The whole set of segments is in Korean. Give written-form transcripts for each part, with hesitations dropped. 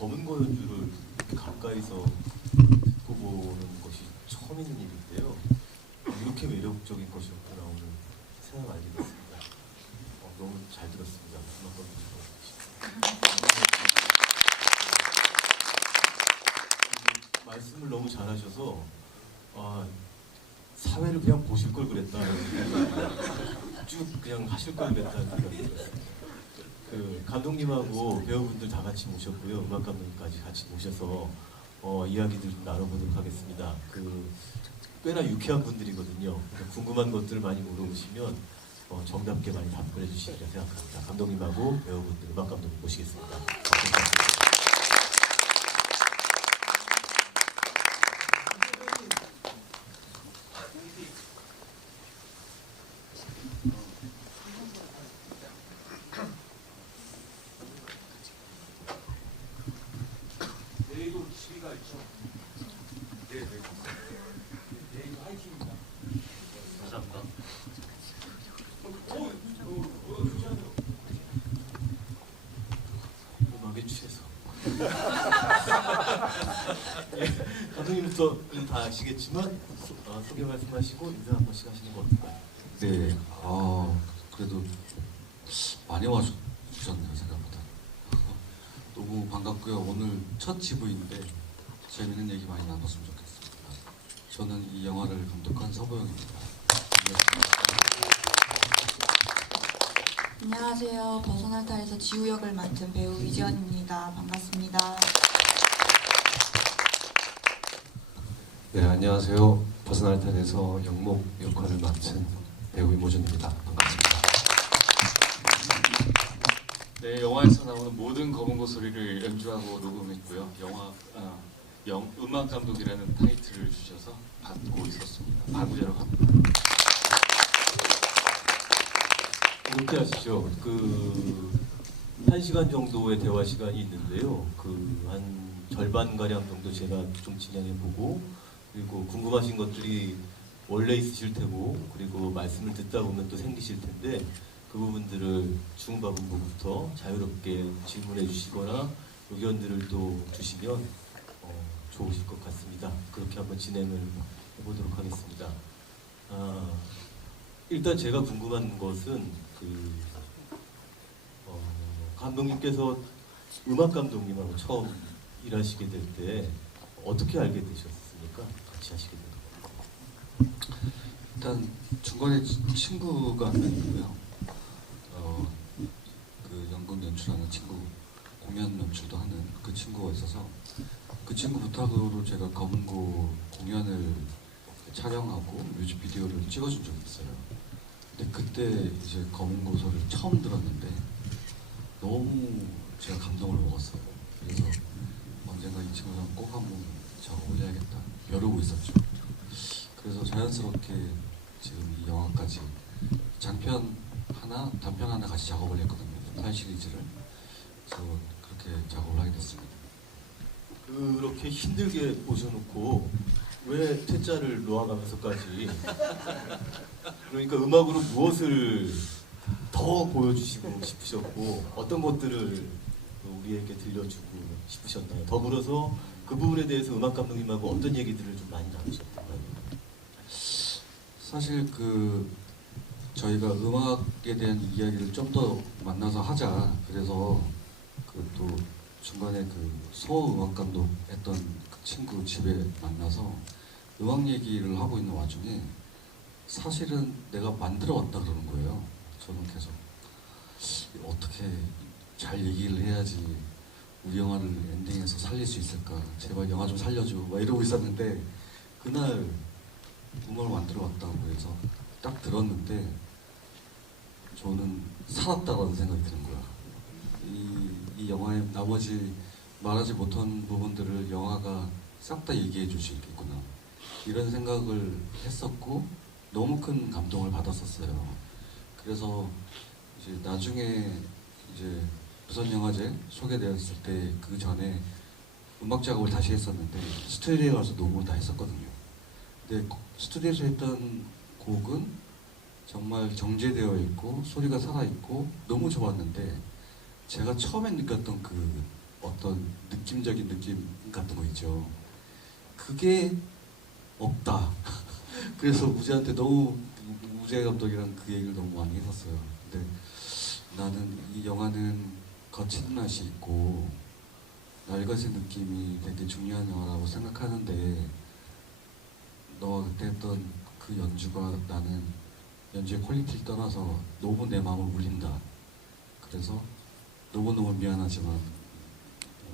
검은고 연주를 가까이서 듣고 보는 것이 처음 있는 일인데요. 이렇게 매력적인 것이었구나 오늘 새삼 알게 됐습니다. 너무 잘 들었습니다. 말씀을 너무 잘하셔서 사회를 그냥 보실 걸 그랬다. 쭉 그냥 하실 걸 그랬다는 생각이 들었습니다. 그 감독님하고 배우분들 다 같이 모셨고요. 음악 감독님까지 같이 모셔서 이야기들 좀 나눠보도록 하겠습니다. 꽤나 유쾌한 분들이거든요. 궁금한 것들을 많이 물어보시면 정답게 많이 답변해 주시리라 생각합니다. 감독님하고 배우분들, 음악 감독님 모시겠습니다. 내일도 시비가 있죠. 네. 내일도 화이팅입니다. 감사합니다. 음악에 취해서. 예, 감독님부터 다 아시겠지만 소개 말씀하시고 인사 한 번씩 하시는 거 어떨까요? 네, 그래도 많이 와주셨네요, 생각보다. 너무 반갑고요. 오늘 첫 지부인데 재밌는 얘기 많이 나눴으면 좋겠습니다. 저는 이 영화를 감독한 서보영입니다. 안녕하세요. 벗어날 탈에서 지우 역을 맡은 배우 이지연입니다. 반갑습니다. 네, 안녕하세요. 벗어날 탈에서 영목 역할을 맡은 배우 이모준입니다. 반갑습니다. 네, 영화에서 나오는 모든 검은고 소리를 연주하고 녹음했고요. 음악 감독이라는 타이틀을 주셔서 받고 있었습니다. 박우재라고 합니다. 이렇게 하시죠. 1시간 정도의 대화 시간이 있는데요. 한 절반가량 정도 제가 좀 진행해보고, 그리고 궁금하신 것들이 원래 있으실 테고, 그리고 말씀을 듣다 보면 또 생기실 텐데, 그 부분들을 중반부부터 자유롭게 질문해 주시거나 의견들을 또 주시면 좋으실 것 같습니다. 그렇게 한번 진행을 해보도록 하겠습니다. 일단 제가 궁금한 것은 감독님께서 음악 감독님하고 처음 일하시게 될 때 어떻게 알게 되셨습니까? 같이 하시게 된 거. 일단 중간에 친구가 한 명 있고요. 연극 연출하는 친구, 공연 연출도 하는 그 친구가 있어서 그 친구 부탁으로 제가 검은고 공연을 촬영하고 뮤직비디오를 찍어준 적이 있어요. 근데 그때 이제 검은고 소리를 처음 들었는데 너무 제가 감동을 먹었어요. 그래서 언젠가 이 친구랑 꼭 한번 작업을 해야겠다 벼르고 있었죠. 그래서 자연스럽게 지금 이 영화까지 장편 하나, 단편 하나 같이 작업을 했거든요. 파일 시리즈를. 그래서 그렇게 작업을 하게 됐습니다. 그렇게 힘들게 모셔놓고 왜 퇴짜를 놓아가면서까지 그러니까 음악으로 무엇을 더 보여주시고 싶으셨고 어떤 것들을 우리에게 들려주고 싶으셨나요? 더불어서 그 부분에 대해서 음악 감독님하고 어떤 얘기들을 좀 많이 나누셨나요? 사실 저희가 음악에 대한 이야기를 좀 더 만나서 하자. 그래서 또 중간에 서호 음악 감독 했던 그 친구 집에 만나서 음악 얘기를 하고 있는 와중에 사실은 내가 만들어 왔다 그러는 거예요. 저는 계속 어떻게 잘 얘기를 해야지 우리 영화를 엔딩에서 살릴 수 있을까? 제발 영화 좀 살려줘. 막 이러고 있었는데 그날 음악을 만들어 왔다고 해서 딱 들었는데 저는 살았다라는 생각이 드는 거야. 이 영화의 나머지 말하지 못한 부분들을 영화가 싹 다 얘기해 줄 수 있겠구나. 이런 생각을 했었고 너무 큰 감동을 받았었어요. 그래서 이제 나중에 이제 부산영화제 소개되었을 때 그 전에 음악 작업을 다시 했었는데 스튜디오에 가서 녹음을 다 했었거든요. 근데 스튜디오에서 했던 곡은 정말 정제되어 있고 소리가 살아있고 너무 좋았는데 제가 처음에 느꼈던 어떤 느낌적인 느낌 같은 거 있죠. 그게 없다. 그래서 우재한테 너무 우재 감독이랑 그 얘기를 너무 많이 했었어요. 근데 나는 이 영화는 거친 맛이 있고 날것의 느낌이 되게 중요한 영화라고 생각하는데 너가 그때 했던 그 연주가 나는 연주의 퀄리티를 떠나서 너무 내 마음을 울린다. 그래서 너무너무 미안하지만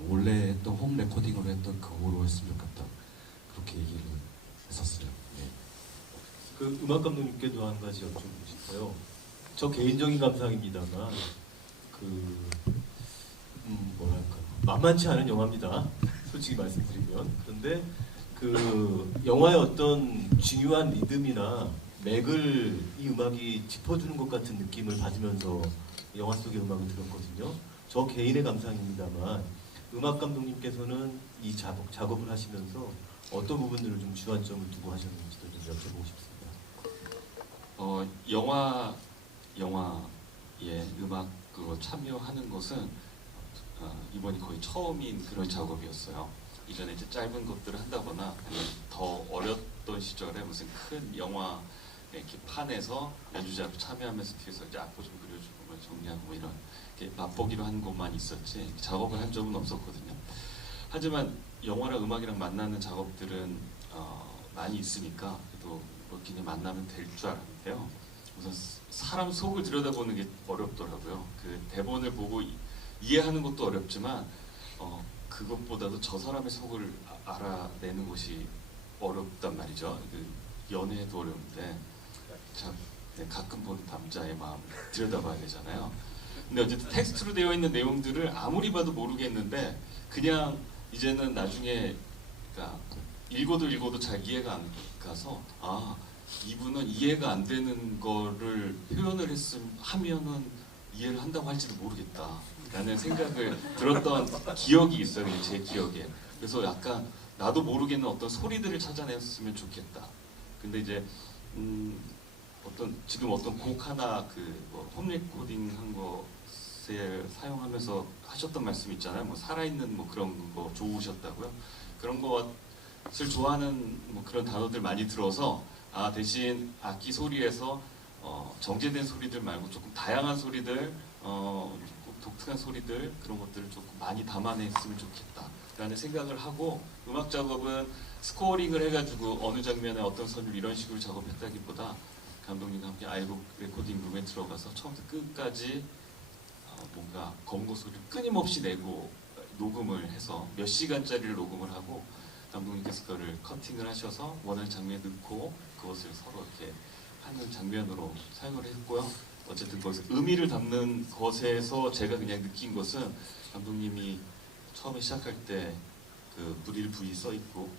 원래 했던 홈 레코딩으로 했던 그거로 했으면 좋겠다. 그렇게 얘기를 했었어요. 네. 그 음악 감독님께도 한 가지 여쭤보고 싶어요. 저 개인적인 감상입니다만 뭐랄까 만만치 않은 영화입니다. 솔직히 말씀드리면. 그런데 그 영화의 어떤 중요한 리듬이나 맥을 이 음악이 짚어주는 것 같은 느낌을 받으면서 영화 속의 음악을 들었거든요. 저 개인의 감상입니다만 음악 감독님께서는 이 작업을 하시면서 어떤 부분들을 좀 주안점을 두고 하셨는지도 좀 여쭤보고 싶습니다. 영화의 음악으로 참여하는 것은 이번이 거의 처음인 그런 작업이었어요. 이전에 이제 짧은 것들을 한다거나 아니면 더 어렸던 시절에 무슨 큰 영화 이렇게 판에서 연주자로 참여하면서 뒤에서 이제 악보 좀 그려주고 뭐 정리하고 뭐 이런 이렇게 맛보기로 한 것만 있었지 작업을 한 적은 없었거든요. 하지만 영화랑 음악이랑 만나는 작업들은 많이 있으니까 그래도 그렇게 만나면 될 줄 알았는데요. 우선 사람 속을 들여다보는 게 어렵더라고요. 그 대본을 보고 이해하는 것도 어렵지만 그것보다도 저 사람의 속을 알아내는 것이 어렵단 말이죠. 그 연애도 어려운데 참 가끔 보는 남자의 마음을 들여다봐야 되잖아요. 근데 어쨌든 텍스트로 되어 있는 내용들을 아무리 봐도 모르겠는데 그냥 이제는 나중에 그러니까 읽어도 잘 이해가 안 가서 이분은 이해가 안 되는 거를 표현을 하면은 이해를 한다고 할지도 모르겠다 라는 생각을 들었던 기억이 있어요. 제 기억에. 그래서 약간 나도 모르겠는 어떤 소리들을 찾아냈으면 좋겠다. 근데 이제 지금 어떤 곡 하나 홈 레코딩 한 것에 사용하면서 하셨던 말씀 있잖아요. 뭐 살아있는 뭐 그런 거 좋으셨다고요. 그런 것을 좋아하는 뭐 그런 단어들 많이 들어서 대신 악기 소리에서 정제된 소리들 말고 조금 다양한 소리들, 독특한 소리들 그런 것들을 조금 많이 담아냈으면 좋겠다 라는 생각을 하고 음악 작업은 스코어링을 해가지고 어느 장면에 어떤 선율 이런 식으로 작업했다기보다 감독님과 함께 아이브 레코딩 룸에 들어가서 처음부터 끝까지 뭔가 검고 소리를 끊임없이 내고 녹음을 해서 몇 시간짜리를 녹음을 하고 감독님께서 그거를 커팅을 하셔서 원하는 장면에 넣고 그것을 서로 이렇게 하는 장면으로 사용을 했고요. 어쨌든 거기서 의미를 담는 것에서 제가 그냥 느낀 것은 감독님이 처음에 시작할 때 그 브릴 V 써 있고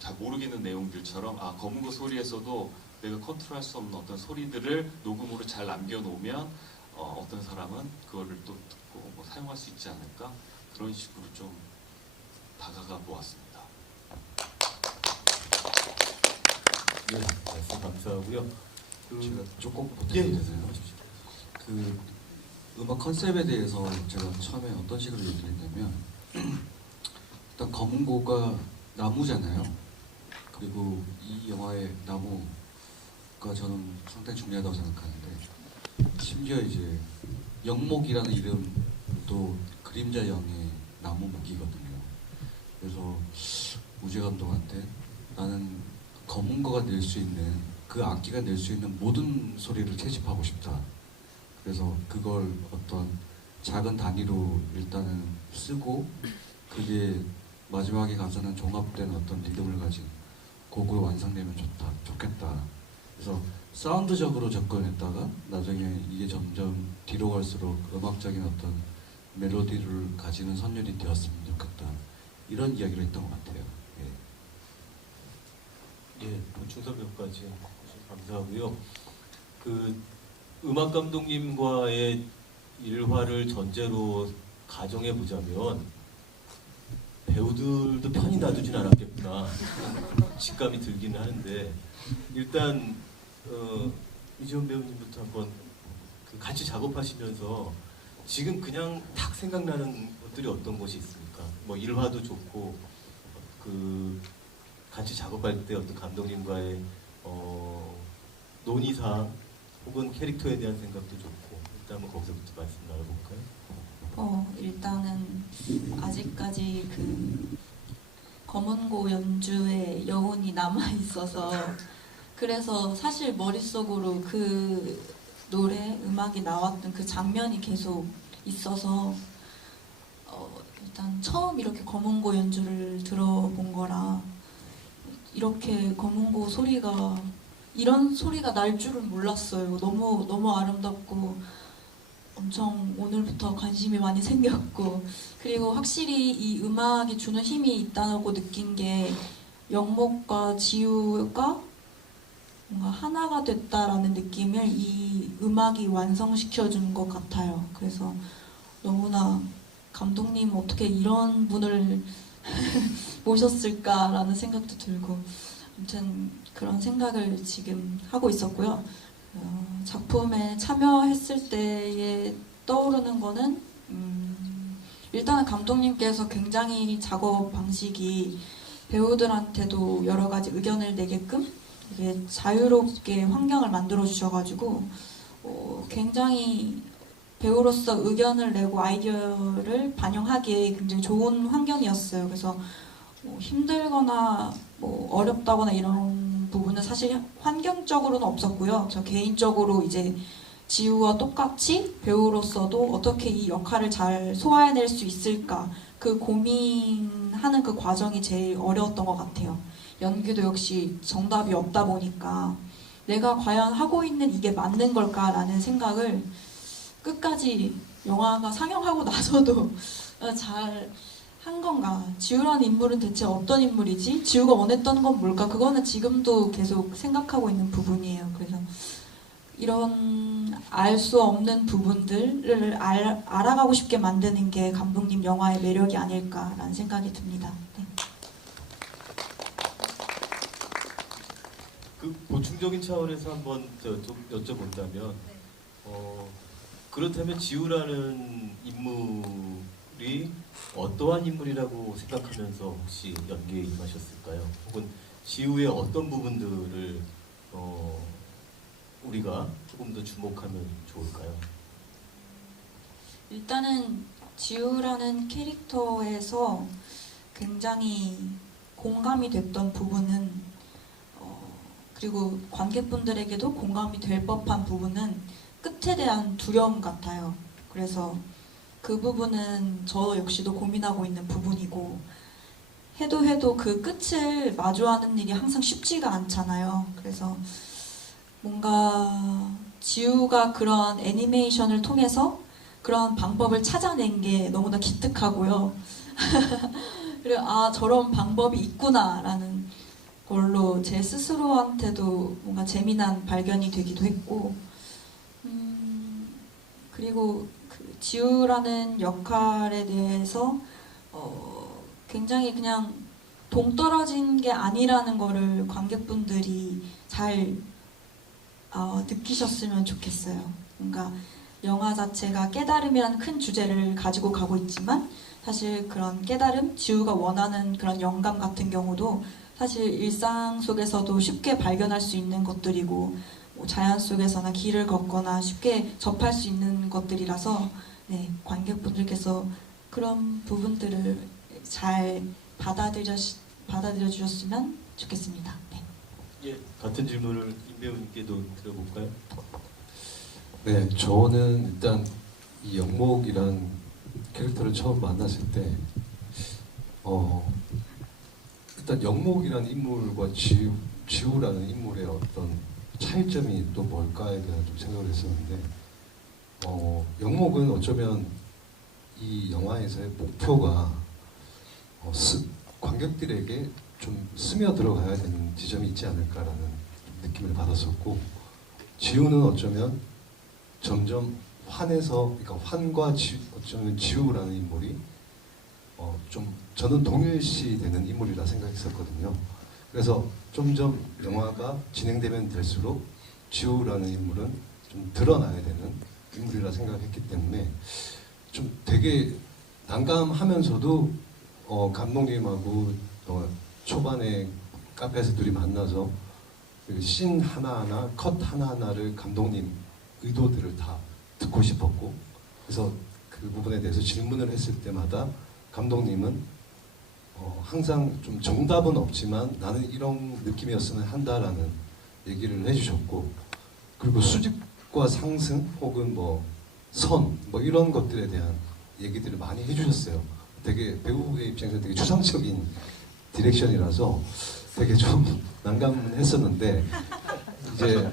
잘 모르겠는 내용들처럼 검은 거 소리에서도 내가 컨트롤할 수 없는 어떤 소리들을 녹음으로 잘 남겨놓으면 어떤 사람은 그거를 또 듣고 뭐 사용할 수 있지 않을까 그런 식으로 좀 다가가 보았습니다. 네, 말씀 감사하고요. 제가 조금 예, 보태도 되나요? 그 음악 컨셉에 대해서 제가 처음에 어떤 식으로 얘기를 했냐면 일단 검은고가 나무잖아요. 그리고 이 영화의 나무가 저는 상당히 중요하다고 생각하는데 심지어 이제 영목이라는 이름도 그림자 영의 나무목이거든요. 그래서 우재 감독한테 나는 검은고가 낼 수 있는 그 악기가 낼 수 있는 모든 소리를 채집하고 싶다. 그래서 그걸 어떤 작은 단위로 일단은 쓰고 그게 마지막에 가서는 종합된 어떤 리듬을 가진 곡으로 완성되면 좋겠다. 그래서 사운드적으로 접근했다가 나중에 이게 점점 뒤로 갈수록 음악적인 어떤 멜로디를 가지는 선율이 되었으면 좋겠다. 이런 이야기를 했던 것 같아요. 예, 보충 설명까지 감사하고요. 그 음악 감독님과의 일화를 전제로 가정해 보자면 배우들도 편히 놔두진 않았겠구나 직감이 들기는 하는데 일단 이지원 배우님부터 한번 같이 작업하시면서 지금 그냥 딱 생각나는 것들이 어떤 것이 있습니까? 뭐 일화도 좋고 그 같이 작업할 때 어떤 감독님과의 논의사항 혹은 캐릭터에 대한 생각도 좋고 일단 한번 거기서부터 말씀 나눠볼까요? 일단은 아직까지 그 검은고 연주의 여운이 남아 있어서 그래서 사실 머릿속으로 그 노래 음악이 나왔던 그 장면이 계속 있어서 일단 처음 이렇게 검은고 연주를 들어본 거라 이렇게 검은고 소리가 이런 소리가 날 줄은 몰랐어요. 너무 아름답고 엄청 오늘부터 관심이 많이 생겼고 그리고 확실히 이 음악이 주는 힘이 있다고 느낀 게 영목과 지우가 뭔가 하나가 됐다라는 느낌을 이 음악이 완성시켜준 것 같아요. 그래서 너무나 감독님 어떻게 이런 분을 모셨을까라는 생각도 들고 아무튼 그런 생각을 지금 하고 있었고요. 작품에 참여했을 때에 떠오르는 거는 일단은 감독님께서 굉장히 작업 방식이 배우들한테도 여러 가지 의견을 내게끔 되게 자유롭게 환경을 만들어 주셔가지고 굉장히 배우로서 의견을 내고 아이디어를 반영하기에 굉장히 좋은 환경이었어요. 그래서 힘들거나 어렵다거나 이런 부분은 사실 환경적으로는 없었고요. 저 개인적으로 이제 지우와 똑같이 배우로서도 어떻게 이 역할을 잘 소화해낼 수 있을까 그 고민하는 그 과정이 제일 어려웠던 것 같아요. 연기도 역시 정답이 없다 보니까 내가 과연 하고 있는 이게 맞는 걸까라는 생각을 끝까지 영화가 상영하고 나서도 잘 한 건가? 지우라는 인물은 대체 어떤 인물이지? 지우가 원했던 건 뭘까? 그거는 지금도 계속 생각하고 있는 부분이에요. 그래서 이런 알 수 없는 부분들을 알아가고 싶게 만드는 게 감독님 영화의 매력이 아닐까라는 생각이 듭니다. 네. 그 보충적인 차원에서 한번 좀 여쭤본다면 그렇다면 지우라는 인물이 어떠한 인물이라고 생각하면서 혹시 연기에 임하셨을까요? 혹은 지우의 어떤 부분들을 우리가 조금 더 주목하면 좋을까요? 일단은 지우라는 캐릭터에서 굉장히 공감이 됐던 부분은 그리고 관객분들에게도 공감이 될 법한 부분은 끝에 대한 두려움 같아요. 그래서 그 부분은 저 역시도 고민하고 있는 부분이고 해도 그 끝을 마주하는 일이 항상 쉽지가 않잖아요. 그래서 뭔가 지우가 그런 애니메이션을 통해서 그런 방법을 찾아낸 게 너무나 기특하고요. 그리고 저런 방법이 있구나라는 걸로 제 스스로한테도 뭔가 재미난 발견이 되기도 했고 그리고 그 지우라는 역할에 대해서 굉장히 그냥 동떨어진 게 아니라는 거를 관객분들이 잘 느끼셨으면 좋겠어요. 뭔가 영화 자체가 깨달음이라는 큰 주제를 가지고 가고 있지만 사실 그런 깨달음, 지우가 원하는 그런 영감 같은 경우도 사실 일상 속에서도 쉽게 발견할 수 있는 것들이고 자연 속에서나 길을 걷거나 쉽게 접할 수 있는 것들이라서 네, 관객분들께서 그런 부분들을 잘 받아들여 주셨으면 좋겠습니다. 네. 예, 같은 질문을 임 배우님께도 드려볼까요? 네, 저는 일단 이 영목이란 캐릭터를 처음 만났을 때 일단 영목이란 인물과 지우라는 인물의 어떤 차이점이 또 뭘까에 대한 좀 생각을 했었는데 영목은 어쩌면 이 영화에서의 목표가 관객들에게 좀 스며들어 가야 되는 지점이 있지 않을까라는 느낌을 받았었고 지우는 어쩌면 점점 그러니까 환과 어쩌면 지우라는 인물이 좀 저는 동일시되는 인물이라 생각했었거든요. 그래서 점점 영화가 진행되면 될수록 지우라는 인물은 좀 드러나야 되는 인물이라 생각했기 때문에 좀 되게 난감하면서도 감독님하고 초반에 카페에서 둘이 만나서 그씬 하나하나, 컷 하나하나를 감독님 의도들을 다 듣고 싶었고, 그래서 그 부분에 대해서 질문을 했을 때마다 감독님은 항상 좀 정답은 없지만 나는 이런 느낌이었으면 한다라는 얘기를 해주셨고, 그리고 수직과 상승 혹은 선 이런 것들에 대한 얘기들을 많이 해주셨어요. 되게 배우의 입장에서 되게 추상적인 디렉션이라서 되게 좀 난감했었는데, 이제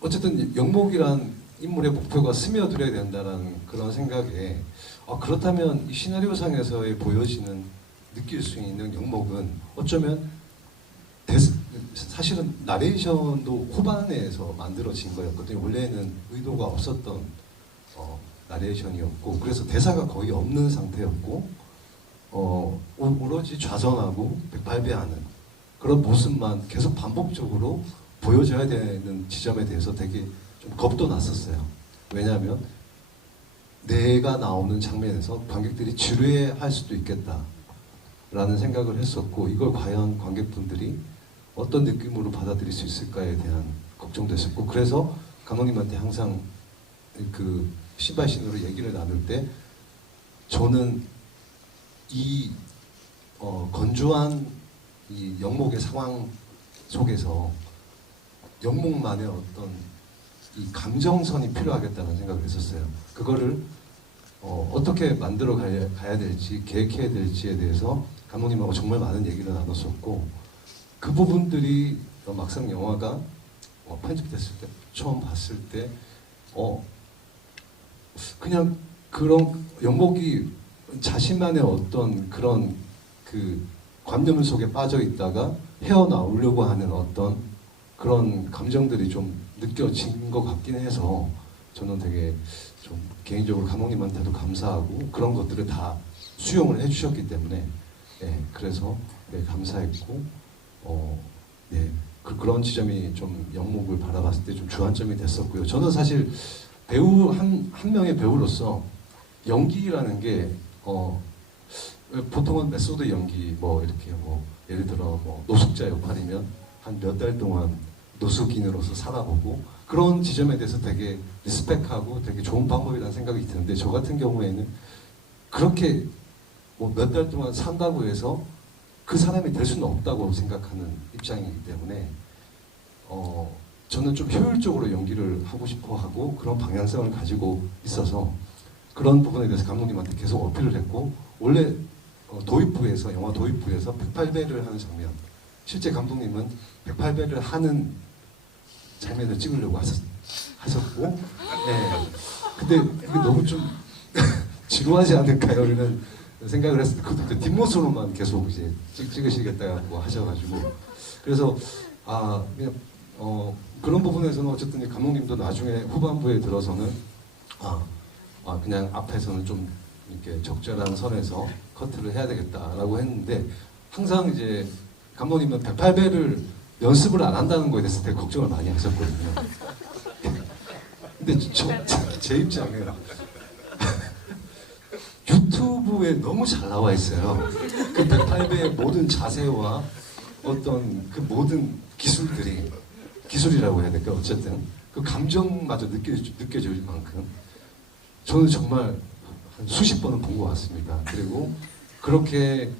어쨌든 영목이란 인물의 목표가 스며들어야 된다는 그런 생각에 그렇다면 이 시나리오상에서의 보여지는 느낄 수 있는 영목은 어쩌면 사실은 나레이션도 후반에서 만들어진 거였거든요. 원래는 의도가 없었던 나레이션이었고, 그래서 대사가 거의 없는 상태였고, 오로지 좌선하고 108배하는 그런 모습만 계속 반복적으로 보여줘야 되는 지점에 대해서 되게 좀 겁도 났었어요. 왜냐하면 내가 나오는 장면에서 관객들이 지루해할 수도 있겠다라는 생각을 했었고, 이걸 과연 관객분들이 어떤 느낌으로 받아들일 수 있을까에 대한 걱정도 했었고, 그래서 감독님한테 항상 신발신으로 얘기를 나눌 때 저는 이 건조한 이 영목의 상황 속에서 영목만의 어떤 이 감정선이 필요하겠다는 생각을 했었어요. 그거를 어떻게 만들어 가야 될지, 계획해야 될지에 대해서 감독님하고 정말 많은 얘기를 나눴었고, 그 부분들이 막상 영화가 편집됐을 때, 처음 봤을 때 그냥 그런 영목이 자신만의 어떤 그런 관념 속에 빠져 있다가 헤어나오려고 하는 어떤 그런 감정들이 좀 느껴진 것 같긴 해서, 저는 되게 좀 개인적으로 감독님한테도 감사하고, 그런 것들을 다 수용을 해주셨기 때문에 그래서 감사했고, 그런 지점이 좀 영목을 바라봤을 때 좀 주안점이 됐었고요. 저는 사실 배우 한 명의 배우로서 연기라는 게 보통은 메소드 연기 이렇게 예를 들어 노숙자 역할이면 한 몇 달 동안 노숙인으로서 살아보고, 그런 지점에 대해서 되게 리스펙하고 되게 좋은 방법이라는 생각이 드는데, 저 같은 경우에는 그렇게 몇 달 동안 산다고 해서 그 사람이 될 수는 없다고 생각하는 입장이기 때문에 저는 좀 효율적으로 연기를 하고 싶어 하고 그런 방향성을 가지고 있어서 그런 부분에 대해서 감독님한테 계속 어필을 했고, 원래 도입부에서, 영화 도입부에서 108배를 하는 장면, 실제 감독님은 108배를 하는 장면을 찍으려고 하셨고, 근데 이게 너무 좀 지루하지 않을까요? 이런 생각을 했을 때 그 뒷모습으로만 계속 이제 찍으시겠다고 하셔가지고, 그래서 그냥 그런 부분에서는 어쨌든 감독님도 나중에 후반부에 들어서는 그냥 앞에서는 좀 이렇게 적절한 선에서 커트를 해야 되겠다라고 했는데, 항상 이제 감독님은 108배를 연습을 안 한다는 거에 대해서 되게 걱정을 많이 하셨거든요. 근데 제 입장에 유튜브에 너무 잘 나와 있어요. 그 108배의 모든 자세와 어떤 그 모든 기술이라고 해야 될까, 어쨌든 그 감정마저 느껴질 만큼 저는 정말 한 수십 번은 본 것 같습니다. 그리고 그렇게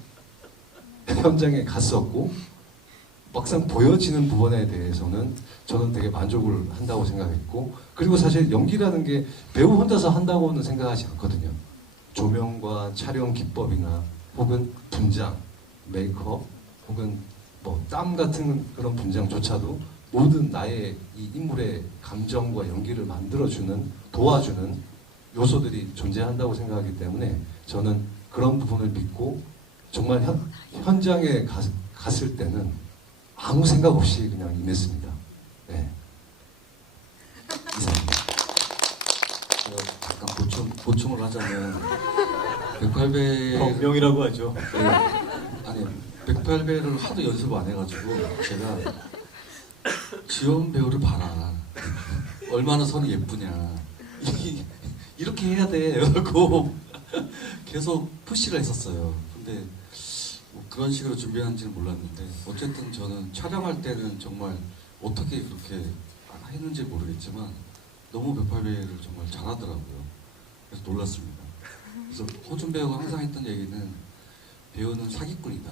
현장에 갔었고, 막상 보여지는 부분에 대해서는 저는 되게 만족을 한다고 생각했고, 그리고 사실 연기라는 게 배우 혼자서 한다고는 생각하지 않거든요. 조명과 촬영 기법이나 혹은 분장, 메이크업, 혹은 땀 같은 그런 분장조차도 모든 나의 이 인물의 감정과 연기를 만들어주는, 도와주는 요소들이 존재한다고 생각하기 때문에 저는 그런 부분을 믿고 정말 현장에 갔을 때는 아무 생각 없이 그냥 임했습니다. 이상입니다. 약간 보충을 하자면 108배 병명이라고 하죠. 아니 108배를 하도 연습을 안 해가지고 제가 지원 배우를 봐라, 얼마나 선이 예쁘냐, 이렇게 해야 돼 라고 계속 푸시를 했었어요. 근데 뭐 그런 식으로 준비하는지는 몰랐는데 어쨌든 저는 촬영할 때는 정말 어떻게 그렇게 했는지 모르겠지만 너무 108배를 정말 잘하더라고요. 그래서 놀랐습니다. 그래서 호준 배우가 항상 했던 얘기는 배우는 사기꾼이다.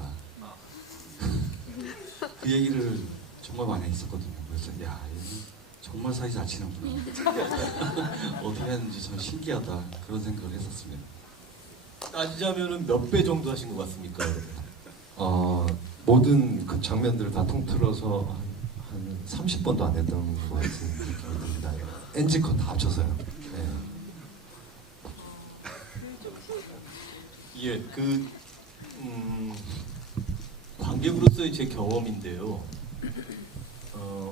그 얘기를 정말 많이 했었거든요. 그래서 야, 얘는 정말 사기 잘 치는구나. 어떻게 하는지 참 신기하다. 그런 생각을 했었습니다. 따지자면은 몇 배 정도 하신 것 같습니까? 모든 그 장면들을 다 통틀어서 한 30번도 안 했던 것 같은 느낌이 듭니다. NG컷 다 합쳐서요. 네. 예, 관객으로서의 제 경험인데요.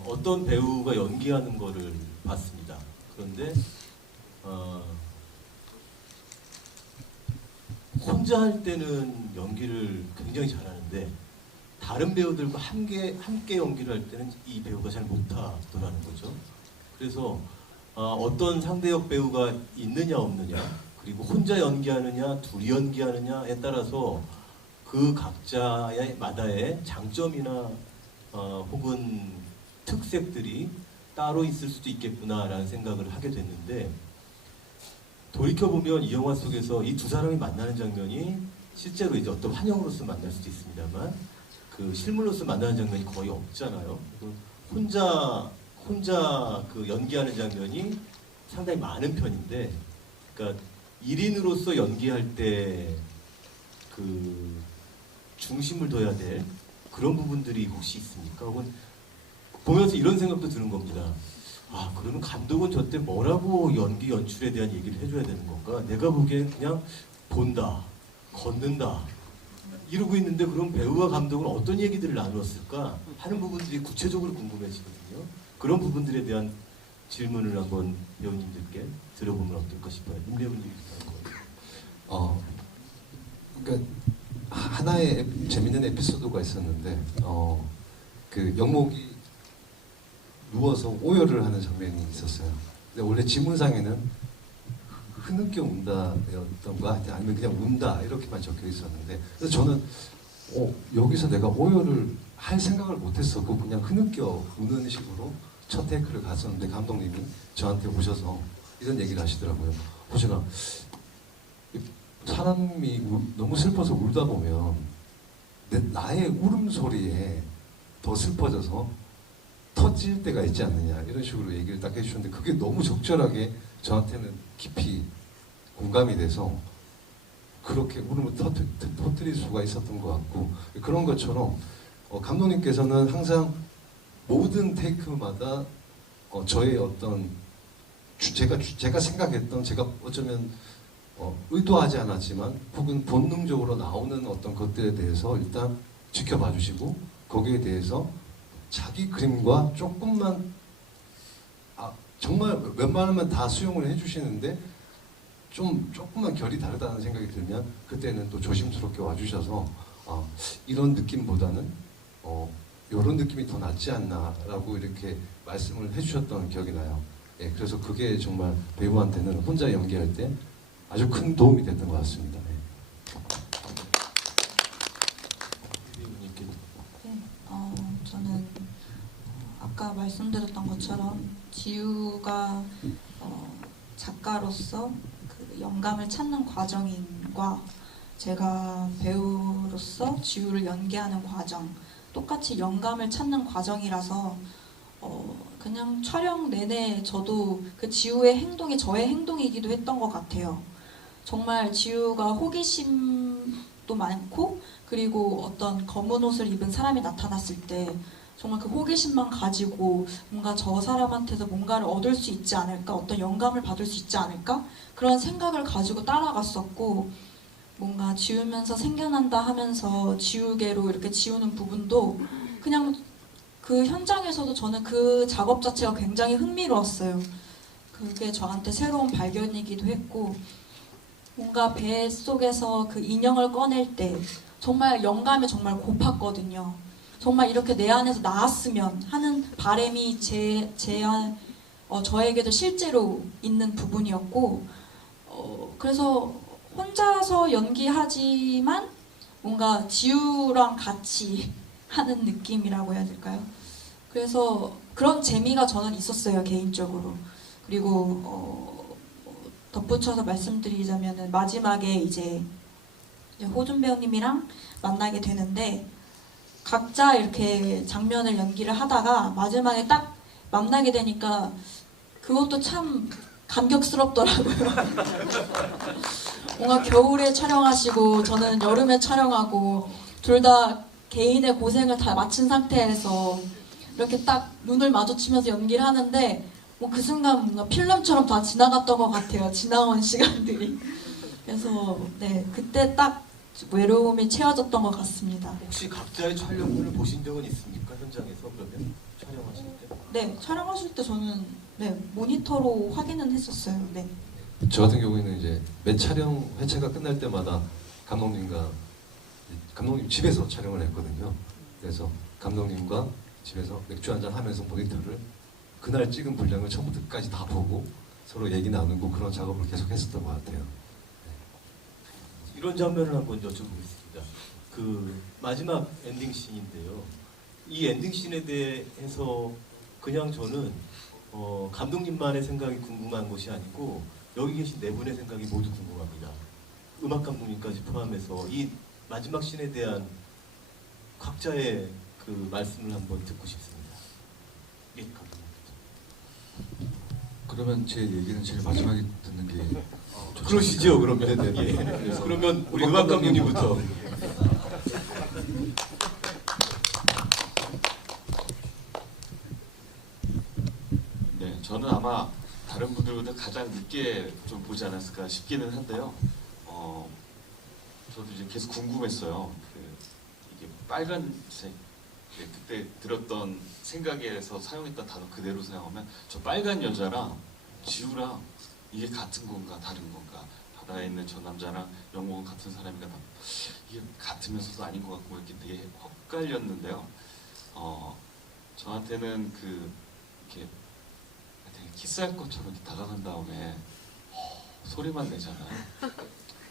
어떤 배우가 연기하는 거를 봤습니다. 그런데 혼자 할 때는 연기를 굉장히 잘하는데 다른 배우들과 함께 연기를 할 때는 이 배우가 잘 못하더라는 거죠. 그래서 어떤 상대역 배우가 있느냐 없느냐, 그리고 혼자 연기하느냐 둘이 연기하느냐에 따라서 그 각자의 마다의 장점이나 혹은 특색들이 따로 있을 수도 있겠구나라는 생각을 하게 됐는데, 돌이켜보면 이 영화 속에서 이 두 사람이 만나는 장면이 실제로 이제 어떤 환영으로서 만날 수도 있습니다만 그 실물로서 만나는 장면이 거의 없잖아요. 혼자 그 연기하는 장면이 상당히 많은 편인데, 그러니까 1인으로서 연기할 때 그 중심을 둬야 될 그런 부분들이 혹시 있습니까? 혹은 보면서 이런 생각도 드는 겁니다. 아, 그러면 감독은 저 때 뭐라고 연기 연출에 대한 얘기를 해줘야 되는 건가? 내가 보기엔 그냥 본다, 걷는다 이러고 있는데 그럼 배우와 감독은 어떤 얘기들을 나누었을까 하는 부분들이 구체적으로 궁금해지거든요. 그런 부분들에 대한 질문을 한번 배우님들께 들어보면 어떨까 싶어요. 임 배우님부터 할 거예요. 그러니까 하나의 재밌는 에피소드가 있었는데 그 영목이 누워서 오열을 하는 장면이 있었어요. 근데 원래 지문상에는 흐느껴 운다였던가 아니면 그냥 운다 이렇게만 적혀 있었는데, 그래서 저는 여기서 내가 오열을 할 생각을 못했었고 그냥 흐느껴 우는 식으로 첫 테이크를 갔었는데 감독님이 저한테 오셔서 이런 얘기를 하시더라고요. 호준아, 사람이 너무 슬퍼서 울다 보면 나의 울음소리에 더 슬퍼져서 터질 때가 있지 않느냐 이런 식으로 얘기를 딱 해주셨는데 그게 너무 적절하게 저한테는 깊이 공감이 돼서 그렇게 울음을 터뜨릴 수가 있었던 것 같고, 그런 것처럼 감독님께서는 항상 모든 테이크마다 저의 어떤 제가 생각했던, 제가 어쩌면 의도하지 않았지만 혹은 본능적으로 나오는 어떤 것들에 대해서 일단 지켜봐 주시고 거기에 대해서 자기 그림과 조금만 정말 웬만하면 다 수용을 해주시는데 조금만 결이 다르다는 생각이 들면 그때는 또 조심스럽게 와주셔서 이런 느낌보다는 이런 느낌이 더 낫지 않나라고 이렇게 말씀을 해주셨던 기억이 나요. 예, 그래서 그게 정말 배우한테는 혼자 연기할 때 아주 큰 도움이 됐던 것 같습니다. 네. 저는 아까 말씀드렸던 것처럼 지우가 작가로서 그 영감을 찾는 과정과 제가 배우로서 지우를 연기하는 과정, 똑같이 영감을 찾는 과정이라서 그냥 촬영 내내 저도 그 지우의 행동이 저의 행동이기도 했던 것 같아요. 정말 지우가 호기심도 많고, 그리고 어떤 검은 옷을 입은 사람이 나타났을 때 정말 그 호기심만 가지고 뭔가 저 사람한테서 뭔가를 얻을 수 있지 않을까, 어떤 영감을 받을 수 있지 않을까, 그런 생각을 가지고 따라갔었고, 뭔가 지우면서 생겨난다 하면서 지우개로 이렇게 지우는 부분도 그냥 그 현장에서도 저는 그 작업 자체가 굉장히 흥미로웠어요. 그게 저한테 새로운 발견이기도 했고, 뭔가 배 속에서 그 인형을 꺼낼 때 정말 영감이 정말 고팠거든요. 정말 이렇게 내 안에서 나왔으면 하는 바람이 저에게도 실제로 있는 부분이었고, 그래서 혼자서 연기하지만 뭔가 지우랑 같이 하는 느낌이라고 해야 될까요? 그래서 그런 재미가 저는 있었어요, 개인적으로. 그리고 덧붙여서 말씀드리자면은 마지막에 이제 호준 배우님이랑 만나게 되는데 각자 이렇게 장면을 연기를 하다가 마지막에 딱 만나게 되니까 그것도 참 감격스럽더라고요. 뭔가 겨울에 촬영하시고 저는 여름에 촬영하고 둘 다 개인의 고생을 다 마친 상태에서 이렇게 딱 눈을 마주치면서 연기를 하는데 뭐 그 순간 뭔가 필름처럼 다 지나갔던 것 같아요. 지나온 시간들이. 그래서 네, 그때 딱 외로움이 채워졌던 것 같습니다. 혹시 각자의 촬영물을 보신 적은 있습니까? 현장에서 그러면 촬영하실 때? 네, 촬영하실 때 저는 네, 모니터로 확인은 했었어요. 네. 저 같은 경우에는 이제 매 촬영 회차가 끝날 때마다 감독님 집에서 촬영을 했거든요. 그래서 감독님과 집에서 맥주 한잔 하면서 모니터를 그날 찍은 분량을 처음부터 끝까지 다 보고 서로 얘기 나누고 그런 작업을 계속 했었던 것 같아요. 이런 장면을 한번 여쭤보겠습니다. 그 마지막 엔딩 씬인데요. 이 엔딩 씬에 대해서 그냥 저는 감독님만의 생각이 궁금한 것이 아니고 여기 계신 네 분의 생각이 모두 궁금합니다. 음악 감독님까지 포함해서 이 마지막 씬에 대한 각자의 그 말씀을 한번 듣고 싶습니다. 예, 감독님. 그러면 제 얘기는 제일 마지막에 듣는 게 그러시죠, 그러면. 네네. 예. 그래서 그러면 우리 음악 감독님부터. 네, 저는 아마 다른 분들보다 가장 늦게 좀 보지 않았을까 싶기는 한데요. 저도 이제 계속 궁금했어요. 이게 빨간색, 그때 들었던 생각에서 사용했던 단어 그대로 사용하면 저 빨간 여자랑 지우랑 이게 같은 건가 다른 건가, 바다에 있는 저 남자랑 영국은 같은 사람인가, 이게 같으면서도 아닌 것 같고 이렇게 되게 헛갈렸는데요. 저한테는 이렇게 되게 키스할 것처럼 이렇게 다가간 다음에 소리만 내잖아요.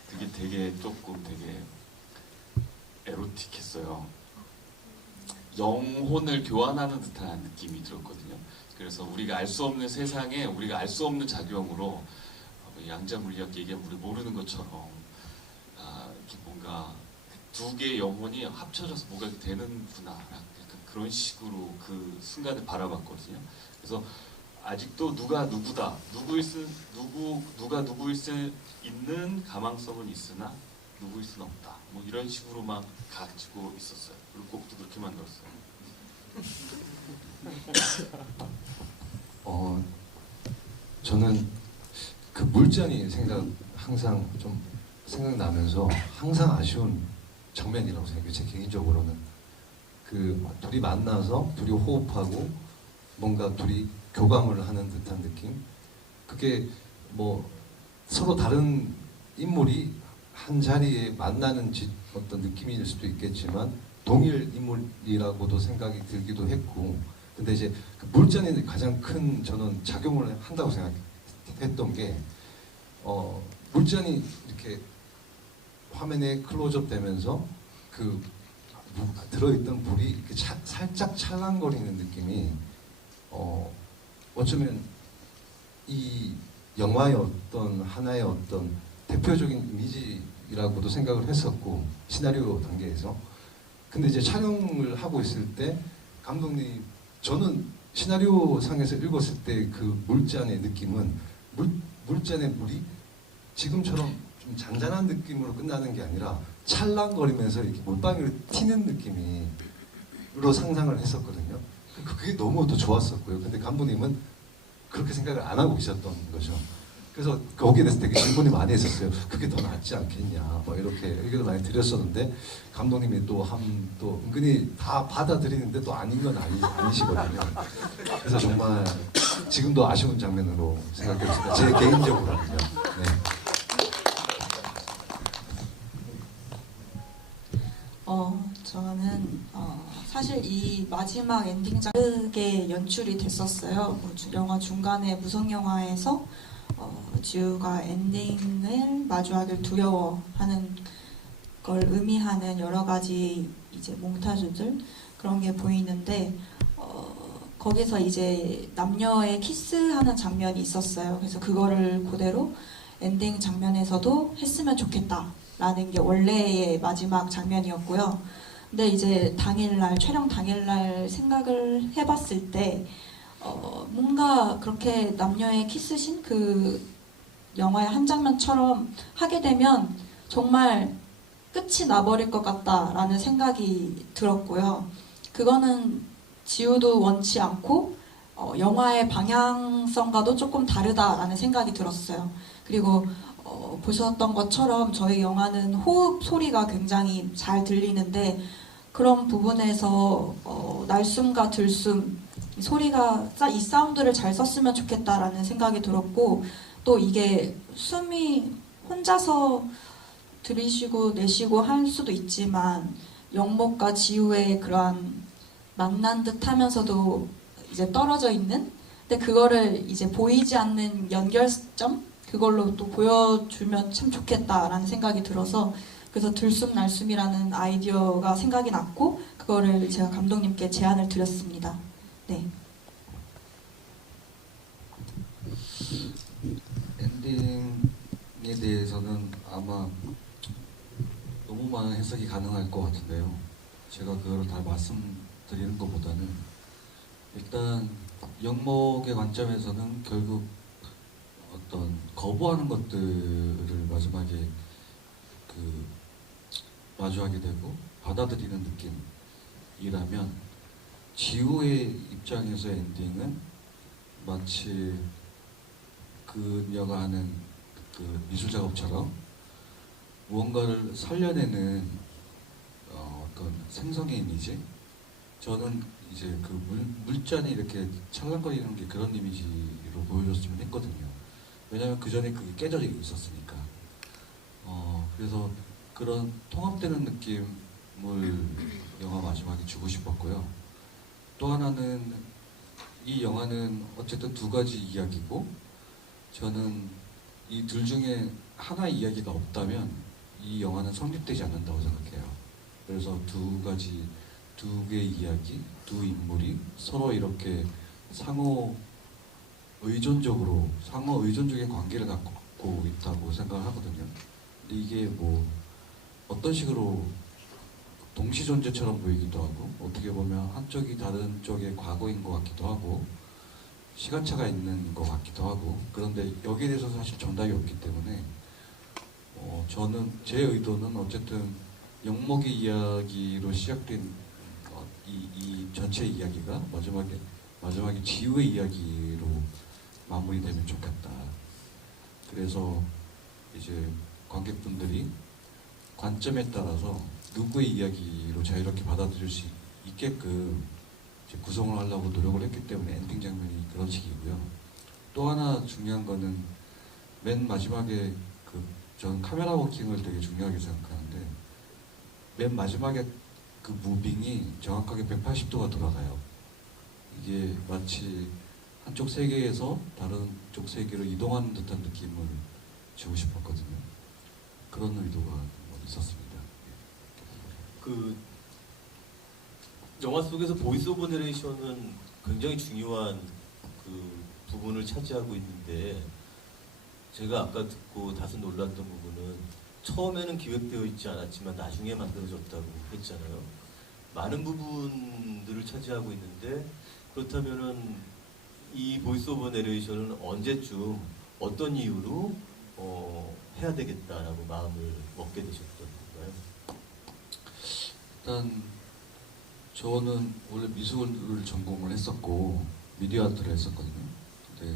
그게 되게 조금 되게 에로틱했어요. 영혼을 교환하는 듯한 느낌이 들었거든요. 그래서 우리가 알 수 없는 세상에 우리가 알 수 없는 작용으로 양자 물리학 얘기하면 우리 모르는 것처럼 이렇게 뭔가 두 개의 영혼이 합쳐져서 뭐가 되는구나, 약간 그런 식으로 그 순간을 바라봤거든요. 그래서 아직도 누가 누구다, 누가 누구일 수 있는 가망성은 있으나 누구일 수는 없다, 뭐 이런 식으로만 가지고 있었어요. 그리고 곡도 그렇게 만들었어요. 저는 그 물잔이 항상 좀 생각나면서 항상 아쉬운 장면이라고 생각해요. 제 개인적으로는 그 둘이 만나서 둘이 호흡하고 뭔가 둘이 교감을 하는 듯한 느낌. 그게 뭐 서로 다른 인물이 한 자리에 만나는 어떤 느낌일 수도 있겠지만 동일 인물이라고도 생각이 들기도 했고, 근데 이제 그 물잔이 가장 큰 저는 작용을 한다고 생각했던 게 물잔이 이렇게 화면에 클로즈업 되면서 그 들어있던 불이 이렇게 살짝 찰랑거리는 느낌이 어쩌면 이 영화의 어떤 하나의 어떤 대표적인 이미지라고도 생각을 했었고, 시나리오 단계에서. 근데 이제 촬영을 하고 있을 때 감독님, 저는 시나리오 상에서 읽었을 때 그 물잔의 느낌은 물잔의 물이 지금처럼 좀 잔잔한 느낌으로 끝나는 게 아니라 찰랑거리면서 이렇게 물방울을 튀는 느낌으로 상상을 했었거든요. 그게 너무 더 좋았었고요. 근데 감독님은 그렇게 생각을 안 하고 계셨던 거죠. 그래서 거기에 대해서 되게 질문이 많이 했었어요. 그게 더 낫지 않겠냐, 뭐 이렇게 의견을 많이 드렸었는데 감독님이 또 은근히 다 받아들이는데 또 아닌 건 아니시거든요. 그래서 정말 지금도 아쉬운 장면으로 생각했습니다. 제 개인적으로는요. 네. 저는 사실 이 마지막 엔딩 다르게 연출이 됐었어요. 영화 중간에 무성 영화에서 지우가 엔딩을 마주하길 두려워하는 걸 의미하는 여러 가지 이제 몽타주들 그런 게 보이는데 거기서 이제 남녀의 키스하는 장면이 있었어요. 그래서 그거를 그대로 엔딩 장면에서도 했으면 좋겠다라는 게 원래의 마지막 장면이었고요. 근데 이제 당일날 촬영 당일날 생각을 해봤을 때 뭔가 그렇게 남녀의 키스신 그 영화의 한 장면처럼 하게 되면 정말 끝이 나버릴 것 같다라는 생각이 들었고요. 그거는 지우도 원치 않고 영화의 방향성과도 조금 다르다라는 생각이 들었어요. 그리고 보셨던 것처럼 저희 영화는 호흡 소리가 굉장히 잘 들리는데 그런 부분에서 날숨과 들숨 소리가 이 사운드를 잘 썼으면 좋겠다라는 생각이 들었고 또 이게 숨이 혼자서 들이쉬고 내쉬고 할 수도 있지만 영목과 지우의 그러한 만난 듯 하면서도 이제 떨어져 있는 근데 그거를 이제 보이지 않는 연결점 그걸로 또 보여주면 참 좋겠다라는 생각이 들어서 그래서 들숨 날숨이라는 아이디어가 생각이 났고 그거를 제가 감독님께 제안을 드렸습니다. 네. 엔딩에 대해서는 아마 너무 많은 해석이 가능할 것 같은데요. 제가 그거를 다 말씀드리는 것보다는 일단 영목의 관점에서는 결국 어떤 거부하는 것들을 마지막에 마주하게 되고 받아들이는 느낌이라면 지우의 입장에서 엔딩은 마치 그녀가 하는 그 미술 작업처럼 무언가를 살려내는 어떤 생성의 이미지. 저는 이제 그 물잔이 이렇게 찰랑거리는 게 그런 이미지로 보여줬으면 했거든요. 왜냐하면 그 전에 그게 깨져 있었으니까. 그래서 그런 통합되는 느낌을 영화 마지막에 주고 싶었고요. 또 하나는 이 영화는 어쨌든 두 가지 이야기고 저는 이 둘 중에 하나의 이야기가 없다면 이 영화는 성립되지 않는다고 생각해요. 그래서 두 개의 이야기, 두 인물이 서로 이렇게 상호 의존적인 관계를 갖고 있다고 생각을 하거든요. 근데 이게 뭐 어떤 식으로 동시 존재처럼 보이기도 하고 어떻게 보면 한쪽이 다른 쪽의 과거인 것 같기도 하고 시간차가 있는 것 같기도 하고 그런데 여기에 대해서 사실 정답이 없기 때문에 저는 제 의도는 어쨌든 영목의 이야기로 시작된 이 전체 이야기가 마지막에 지우의 이야기로 마무리되면 좋겠다. 그래서 이제 관객분들이 관점에 따라서 누구의 이야기로 자유롭게 받아들일 수 있게끔 이제 구성을 하려고 노력을 했기 때문에 엔딩 장면이 그런 식이고요. 또 하나 중요한 거는 맨 마지막에 저는 카메라 워킹을 되게 중요하게 생각하는데 맨 마지막에 그 무빙이 정확하게 180도가 돌아가요. 이게 마치 한쪽 세계에서 다른 쪽 세계로 이동하는 듯한 느낌을 주고 싶었거든요. 그런 의도가 있었습니다. 그 영화 속에서 보이스 오브 내레이션은 굉장히 중요한 그 부분을 차지하고 있는데 제가 아까 듣고 다소 놀랐던 부분은 처음에는 기획되어 있지 않았지만 나중에 만들어졌다고 했잖아요. 많은 부분들을 차지하고 있는데 그렇다면은 이 보이스 오브 내레이션은 언제쯤 어떤 이유로 해야 되겠다라고 마음을 먹게 되셨던 건가요? 일단 저는 원래 미술을 전공을 했었고 미디어 아트를 했었거든요. 근데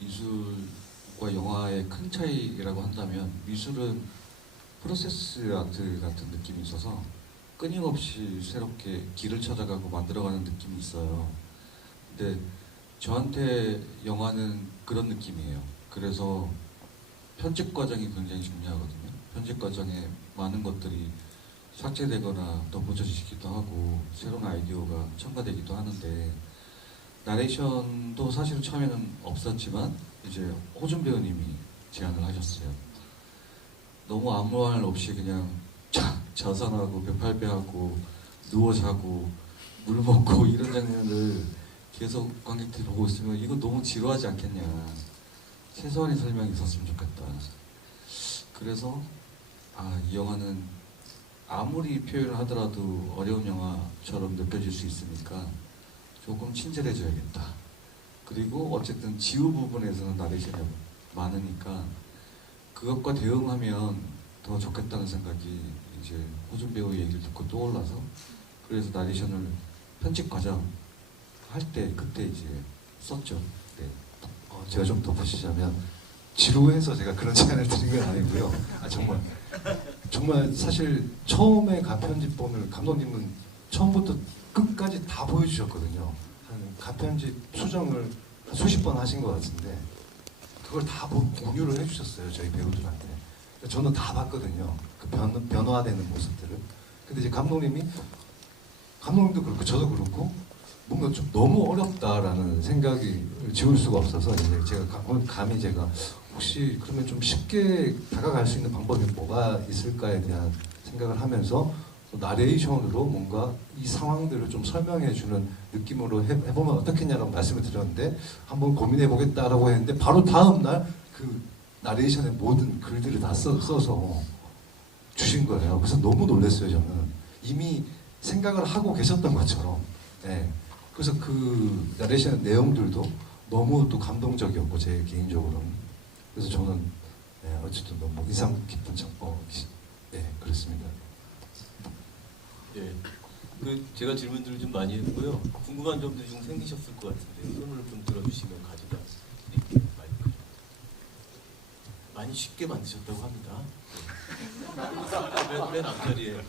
미술과 영화의 큰 차이라고 한다면 미술은 프로세스 아트 같은 느낌이 있어서 끊임없이 새롭게 길을 찾아가고 만들어가는 느낌이 있어요. 근데 저한테 영화는 그런 느낌이에요. 그래서 편집 과정이 굉장히 중요하거든요. 편집 과정에 많은 것들이 삭제되거나 덧붙여지기도 하고 새로운 아이디어가 첨가되기도 하는데 나레이션도 사실 처음에는 없었지만 이제 호준 배우님이 제안을 하셨어요. 너무 아무 말 없이 그냥 자선하고 벽팔배하고 누워 자고 물 먹고 이런 장면을 계속 관객들이 보고 있으면 이거 너무 지루하지 않겠냐. 최소한의 설명이 있었으면 좋겠다. 그래서 이 영화는 아무리 표현을 하더라도 어려운 영화처럼 느껴질 수 있으니까 조금 친절해져야겠다. 그리고 어쨌든 지우 부분에서는 나레이션이 많으니까 그것과 대응하면 더 좋겠다는 생각이 이제 호준 배우의 얘기를 듣고 떠올라서 그래서 나레이션을 편집 과정 할 때 그때 이제 썼죠. 네. 제가 좀 덧붙이자면 지루해서 제가 그런 제안을 드린 건 아니고요. 정말 사실 처음에 가편집본을 감독님은 처음부터 끝까지 다 보여주셨거든요. 한 가편집 수정을 수십 번 하신 것 같은데 그걸 다 공유를 해주셨어요. 저희 배우들한테. 저는 다 봤거든요. 그 변화되는 모습들을. 근데 이제 감독님도 그렇고 저도 그렇고 뭔가 좀 너무 어렵다라는 생각이 지울 수가 없어서 이제 제가 감히 제가 혹시 그러면 좀 쉽게 다가갈 수 있는 방법이 뭐가 있을까에 대한 생각을 하면서 나레이션으로 뭔가 이 상황들을 좀 설명해주는 느낌으로 해보면 어떻겠냐라고 말씀을 드렸는데 한번 고민해보겠다라고 했는데 바로 다음날 그 나레이션의 모든 글들을 다 써서 주신 거예요. 그래서 너무 놀랐어요. 저는 이미 생각을 하고 계셨던 것처럼. 네. 그래서 그 나레이션 내용들도 너무 또 감동적이었고 제 개인적으로는. 그래서 저는 어쨌든 너무 인상 깊은 그렇습니다. 예. 제가 질문들을 좀 많이 했고요. 궁금한 점들이 좀 생기셨을 것 같은데 손을 좀 들어주시면 가져다 드릴게요. 마이크. 많이 쉽게 만드셨다고 합니다. 맨 앞자리에.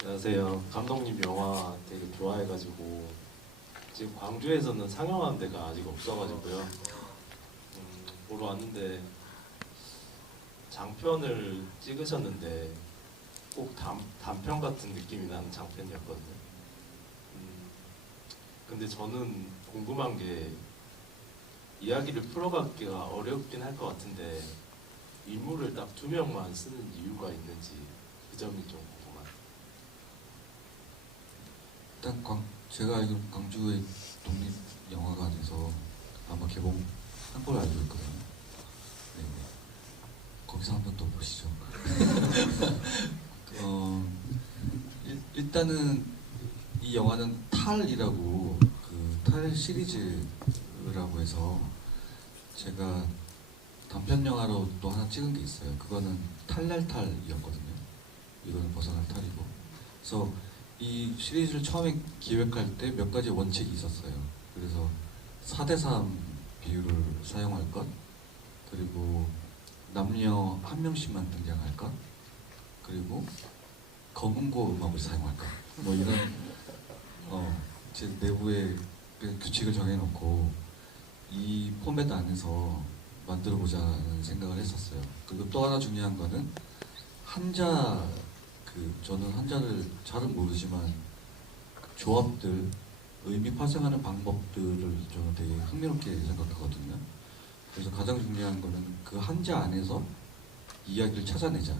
안녕하세요. 감독님 영화 되게 좋아해가지고 지금 광주에서는 상영하는 데가 아직 없어가지고요. 보러 왔는데 장편을 찍으셨는데 꼭 단편 같은 느낌이 나는 장편이었거든요. 근데 저는 궁금한 게 이야기를 풀어가기가 어렵긴 할 것 같은데 인물을 딱 2명만 쓰는 이유가 있는지 그 점이 좀 궁금합니다. 일단 제가 알기로 광주의 독립영화관에서 아마 개봉한 걸로 알고 있거든요. 네. 거기서 한번 또 보시죠. 일단은 이 영화는 탈이라고 탈 시리즈라고 해서 제가 단편 영화로 또 하나 찍은 게 있어요. 그거는 탈날탈이었거든요. 이거는 벗어날 탈이고. 그래서 이 시리즈를 처음에 기획할 때 몇 가지 원칙이 있었어요. 그래서 4:3 비율을 사용할 것, 그리고 남녀 한 명씩만 등장할 것, 그리고 검은고 음악을 사용할 것. 뭐 이런 제 내부의 규칙을 정해놓고 이 포맷 안에서 만들어보자는 생각을 했었어요. 그리고 또 하나 중요한 거는 저는 한자를 잘은 모르지만 조합들, 의미 파생하는 방법들을 저는 되게 흥미롭게 생각하거든요. 그래서 가장 중요한 거는 그 한자 안에서 이야기를 찾아내자.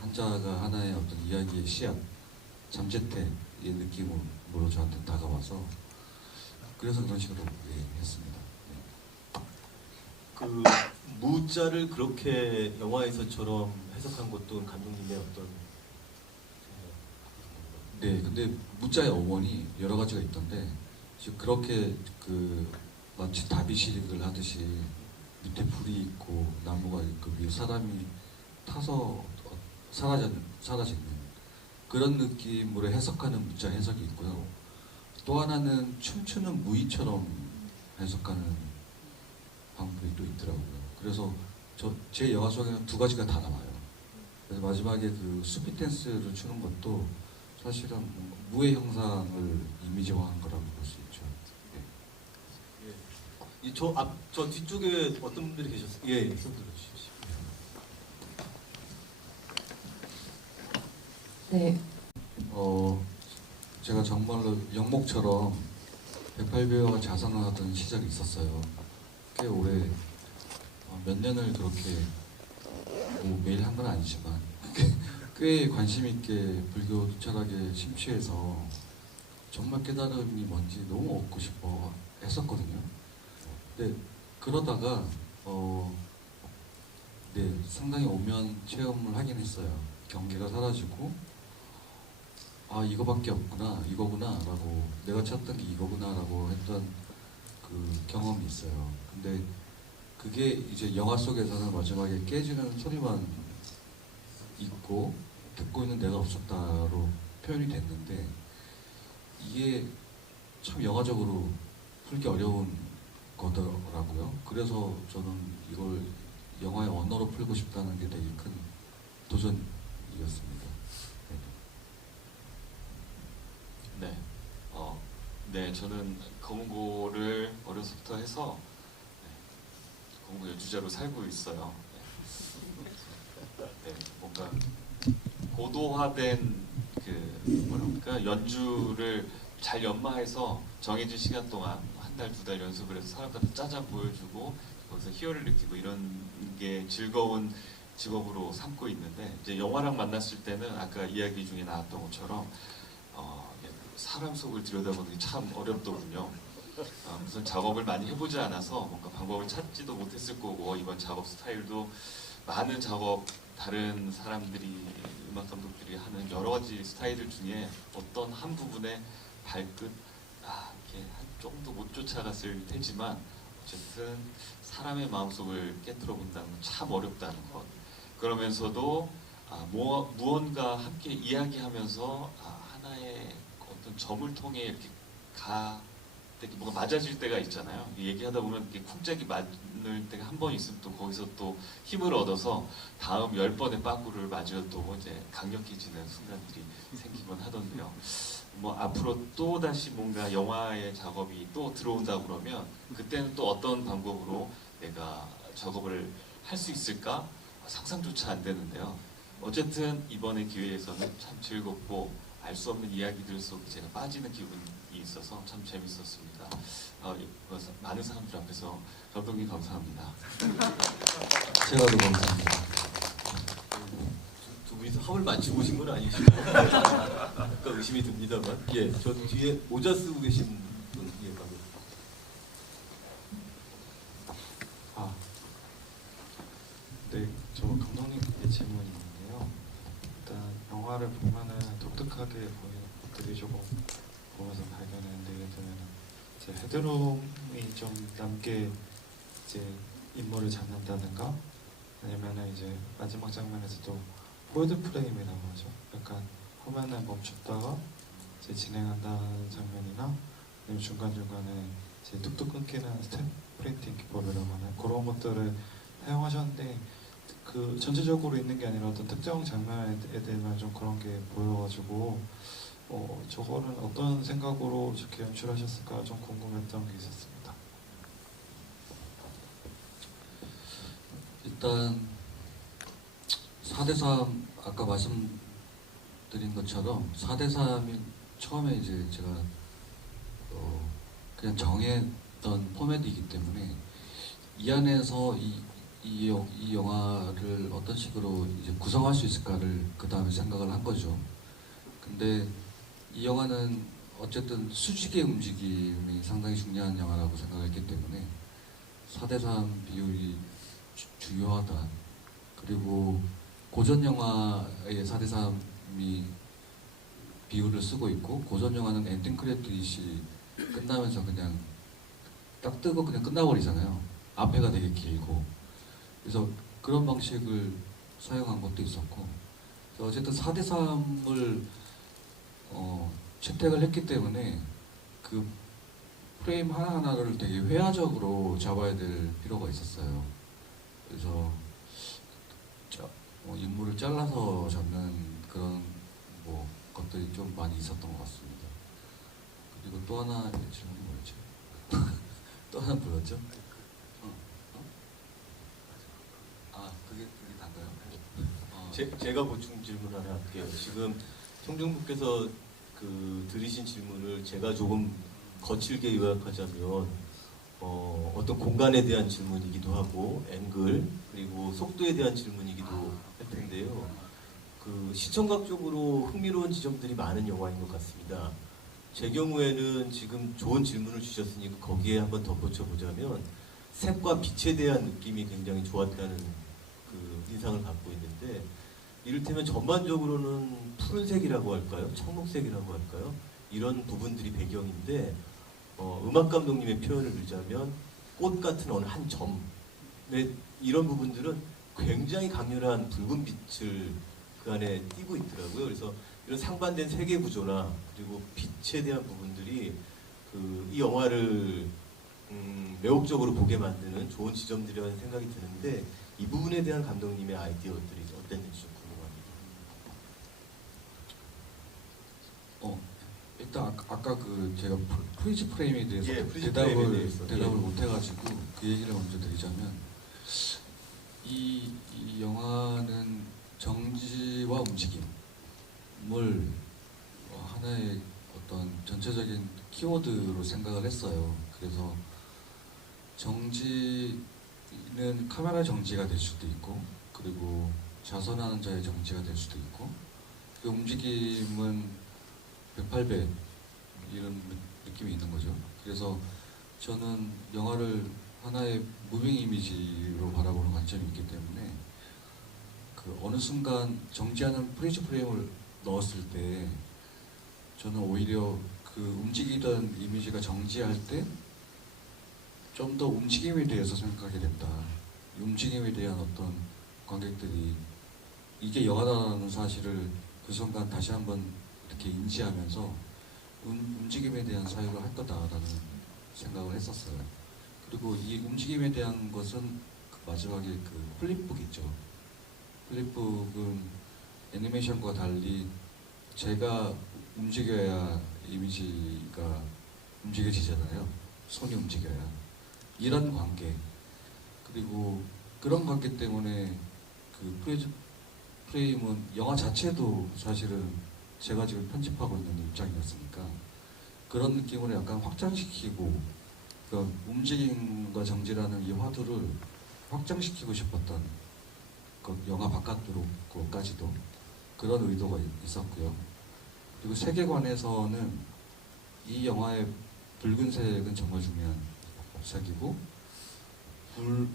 한자가 하나의 어떤 이야기의 씨앗, 잠재태의 느낌으로 저한테 다가와서 그래서 그런 식으로 했습니다. 네. 그 무자를 그렇게 영화에서처럼 해석한 것도 감독님의 어떤 네, 근데 무자의 어원이 여러 가지가 있던데 지금 그렇게 마치 다비시릭을 하듯이 밑에 불이 있고 나무가 있고 위에 사람이 타서 사라지는 그런 느낌으로 해석하는 무자 해석이 있고요. 또 하나는 춤추는 무희처럼 해석하는 방법이 또 있더라고요. 그래서 제 영화 속에는 2가지가 다 나와요. 그래서 마지막에 그 수피 댄스를 추는 것도 사실은 무의 형상을 이미지화한 거라고 볼 수 있죠. 네. 저 뒤쪽에 어떤 분들이 계셨어요? 예, 손 들어주십시오. 네. 제가 정말로 영목처럼 108배와 자선을 하던 시절이 있었어요. 꽤 오래 몇 년을 그렇게 뭐 매일 한 건 아니지만 꽤 관심 있게 불교 철학에 심취해서 정말 깨달음이 뭔지 너무 얻고 싶어 했었거든요. 근데 그러다가 네, 상당히 오면 체험을 하긴 했어요. 경계가 사라지고 아 이거밖에 없구나 이거구나 라고 내가 찾던 게 이거구나 라고 했던 그 경험이 있어요. 근데 그게 이제 영화 속에서는 마지막에 깨지는 소리만 있고 듣고 있는 내가 없었다로 표현이 됐는데 이게 참 영화적으로 풀기 어려운 거더라고요. 그래서 저는 이걸 영화의 언어로 풀고 싶다는 게 되게 큰 도전이었습니다. 네. 네, 저는 검은고를 어려서부터 해서 검은고 연주자로 살고 있어요. 네, 뭔가 고도화된 그 뭐랄까 연주를 잘 연마해서 정해진 시간 동안 한 달, 두 달 연습을 해서 사람들한테 짜잔 보여주고 거기서 희열을 느끼고 이런 게 즐거운 직업으로 삼고 있는데 이제 영화랑 만났을 때는 아까 이야기 중에 나왔던 것처럼 사람 속을 들여다보는 게 참 어렵더군요. 무슨 작업을 많이 해보지 않아서 뭔가 방법을 찾지도 못했을 거고 이번 작업 스타일도 많은 작업 다른 사람들이 음악 감독들이 하는 여러 가지 스타일들 중에 어떤 한 부분에 발끝 이렇게 좀도 못 쫓아갔을 테지만 어쨌든 사람의 마음속을 깨뜨려 본다는 건 참 어렵다는 것. 그러면서도 무언가 함께 이야기하면서 하나의 어떤 점을 통해 이렇게 뭐가 맞아질 때가 있잖아요. 얘기하다 보면 이렇게 쿵짝이 맞을 때가 한 번 있으면 또 거기서 또 힘을 얻어서 다음 10번의 빠꾸를 맞아도 이제 강력해지는 순간들이 생기곤 하던데요. 뭐 앞으로 또 다시 뭔가 영화의 작업이 또 들어온다 그러면 그때는 또 어떤 방법으로 내가 작업을 할 수 있을까 상상조차 안 되는데요. 어쨌든 이번의 기회에서는 참 즐겁고 알 수 없는 이야기들 속에 제가 빠지는 기분이 있어서 참 재밌었습니다. 많은 사람들 앞에서 감독님 감사합니다. 제가 더 감사합니다. 두 분이서 합을 맞추고 오신 건 아니시나요? 약간 의심이 듭니다만. 예, 저 뒤에 모자 쓰고 계신 분, 예, 바로. 네, 저 감독님께 질문이 있는데요. 일단 영화를 보면은 독특하게 보이는 것들이 조금 보면서 발견했는데 예를 들면 이제 헤드룸이 좀 남게 이제 인물을 잡는다든가 아니면은 이제 마지막 장면에서도 홀드 프레임이 나오죠. 약간 화면을 멈췄다가 이제 진행한다는 장면이나 아니면 중간중간에 이제 뚝뚝 끊기는 스텝 프린팅 기법이라고 하는 그런 것들을 사용하셨는데 그 전체적으로 있는 게 아니라 어떤 특정 장면에 대한 좀 그런 게 보여가지고 저거는 어떤 생각으로 저렇게 연출하셨을까 좀 궁금했던 게 있었습니다. 일단 4대3 아까 말씀드린 것처럼 4대3이 처음에 이제 제가 그냥 정했던 포맷이기 때문에 이 안에서 이 영화를 어떤 식으로 이제 구성할 수 있을까를 그 다음에 생각을 한 거죠. 근데 이 영화는 어쨌든 수직의 움직임이 상당히 중요한 영화라고 생각했기 때문에 4대3 비율이 중요하다. 그리고 고전 영화의 4대3이 비율을 쓰고 있고 고전 영화는 엔딩 크레딧이 끝나면서 그냥 딱 뜨고 그냥 끝나버리잖아요. 앞에가 되게 길고 그래서 그런 방식을 사용한 것도 있었고 어쨌든 4대3을 채택을 했기 때문에 그 프레임 하나하나를 되게 회화적으로 잡아야 될 필요가 있었어요. 그래서 인물을 잘라서 잡는 그런 뭐 것들이 좀 많이 있었던 것 같습니다. 그리고 또 하나 질문이 뭐였죠? 또 하나 뭐였죠? 그게 단가요? 제가 보충 질문 하나 할게요. 지금 청중분께서 들으신 질문을 제가 조금 거칠게 요약하자면 어떤 공간에 대한 질문이기도 하고 앵글 그리고 속도에 대한 질문이기도 할 텐데요. 시청각적으로 흥미로운 지점들이 많은 영화인 것 같습니다. 제 경우에는 지금 좋은 질문을 주셨으니까 거기에 한번 덧붙여 보자면 색과 빛에 대한 느낌이 굉장히 좋았다는 인상을 갖고 있는데, 이를테면 전반적으로는 푸른색이라고 할까요? 청록색이라고 할까요? 이런 부분들이 배경인데 음악 감독님의 표현을 들자면 꽃 같은 어느 한 점에 이런 부분들은 굉장히 강렬한 붉은 빛을 그 안에 띄고 있더라고요. 그래서 이런 상반된 세계 구조나 그리고 빛에 대한 부분들이 이 영화를 매혹적으로 보게 만드는 좋은 지점들이라는 생각이 드는데, 이 부분에 대한 감독님의 아이디어들이 어땠는지 좀 궁금합니다. 일단 아까 제가 프리즈 프레임에 대해서 예, 프리즈 프레임에 대해서. 대답을 못해가지고 그 얘기를 먼저 드리자면, 이 영화는 정지와 움직임을 하나의 어떤 전체적인 키워드로 생각을 했어요. 그래서 정지는 카메라 정지가 될 수도 있고, 그리고 자선하는 자의 정지가 될 수도 있고, 그 움직임은 108배 이런 느낌이 있는 거죠. 그래서 저는 영화를 하나의 무빙 이미지로 바라보는 관점이 있기 때문에 어느 순간 정지하는 프리즈 프레임을 넣었을 때 저는 오히려 움직이던 이미지가 정지할 때 좀 더 움직임에 대해서 생각하게 된다. 이 움직임에 대한 어떤 관객들이 이게 영화다라는 사실을 그 순간 다시 한번 이렇게 인지하면서 움직임에 대한 사유를 할 거다라는 생각을 했었어요. 그리고 이 움직임에 대한 것은 마지막에 플립북 있죠. 플립북은 애니메이션과 달리 제가 움직여야 이미지가 움직여지잖아요. 손이 움직여야. 이런 관계, 그리고 그런 관계 때문에 프리즈 프레임은 영화 자체도 사실은 제가 지금 편집하고 있는 입장이었으니까 그런 느낌으로 약간 확장시키고, 움직임과 정지라는 이 화두를 확장시키고 싶었던 영화 바깥으로까지도 그런 의도가 있었고요. 그리고 세계관에서는 이 영화의 붉은색은 정말 중요한 색이고,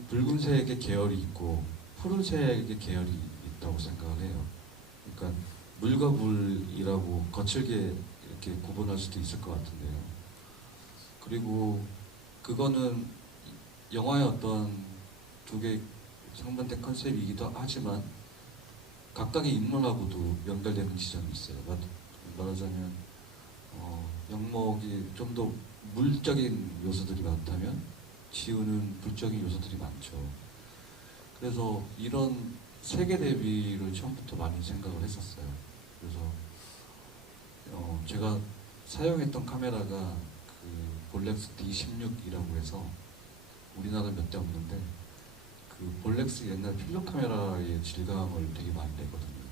붉은색의 계열이 있고 푸른색의 계열이 있다고 생각을 해요. 그러니까 물과 물이라고 거칠게 이렇게 구분할 수도 있을 것 같은데요. 그리고 그거는 영화의 어떤 두 개 상반된 컨셉이기도 하지만 각각의 인물하고도 연결되는 지점이 있어요. 말하자면 영목이 좀 더 물적인 요소들이 많다면 지우는 불적인 요소들이 많죠. 그래서 이런 세계 대비를 처음부터 많이 생각을 했었어요. 그래서 제가 사용했던 카메라가 볼렉스 D16이라고 해서 우리나라 몇 대 없는데 볼렉스 옛날 필름 카메라의 질감을 되게 많이 내거든요.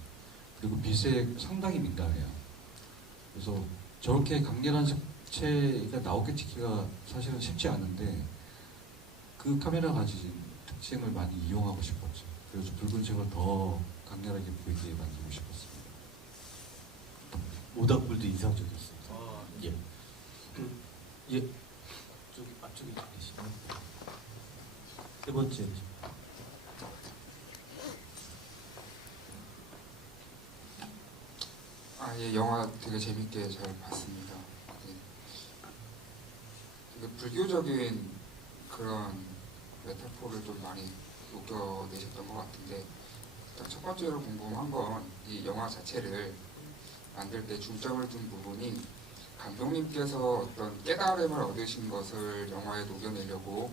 그리고 빛에 상당히 민감해요. 그래서 저렇게 강렬한 색채가 나오게 찍기가 사실은 쉽지 않은데 그 카메라 가진 특징을 많이 이용하고 싶었죠. 그래서 붉은색을 더 강렬하게 보이게 만들고 싶었습니다. 모닥불도 인상적이었습니다. 예. 예. 앞쪽에 계시나요? 세 번째. 예, 영화 되게 재밌게 잘 봤습니다. 네. 되게 불교적인 그런 메타포를 좀 많이 녹여내셨던 것 같은데, 일단 첫 번째로 궁금한 건 이 영화 자체를 만들 때 중점을 둔 부분이 감독님께서 어떤 깨달음을 얻으신 것을 영화에 녹여내려고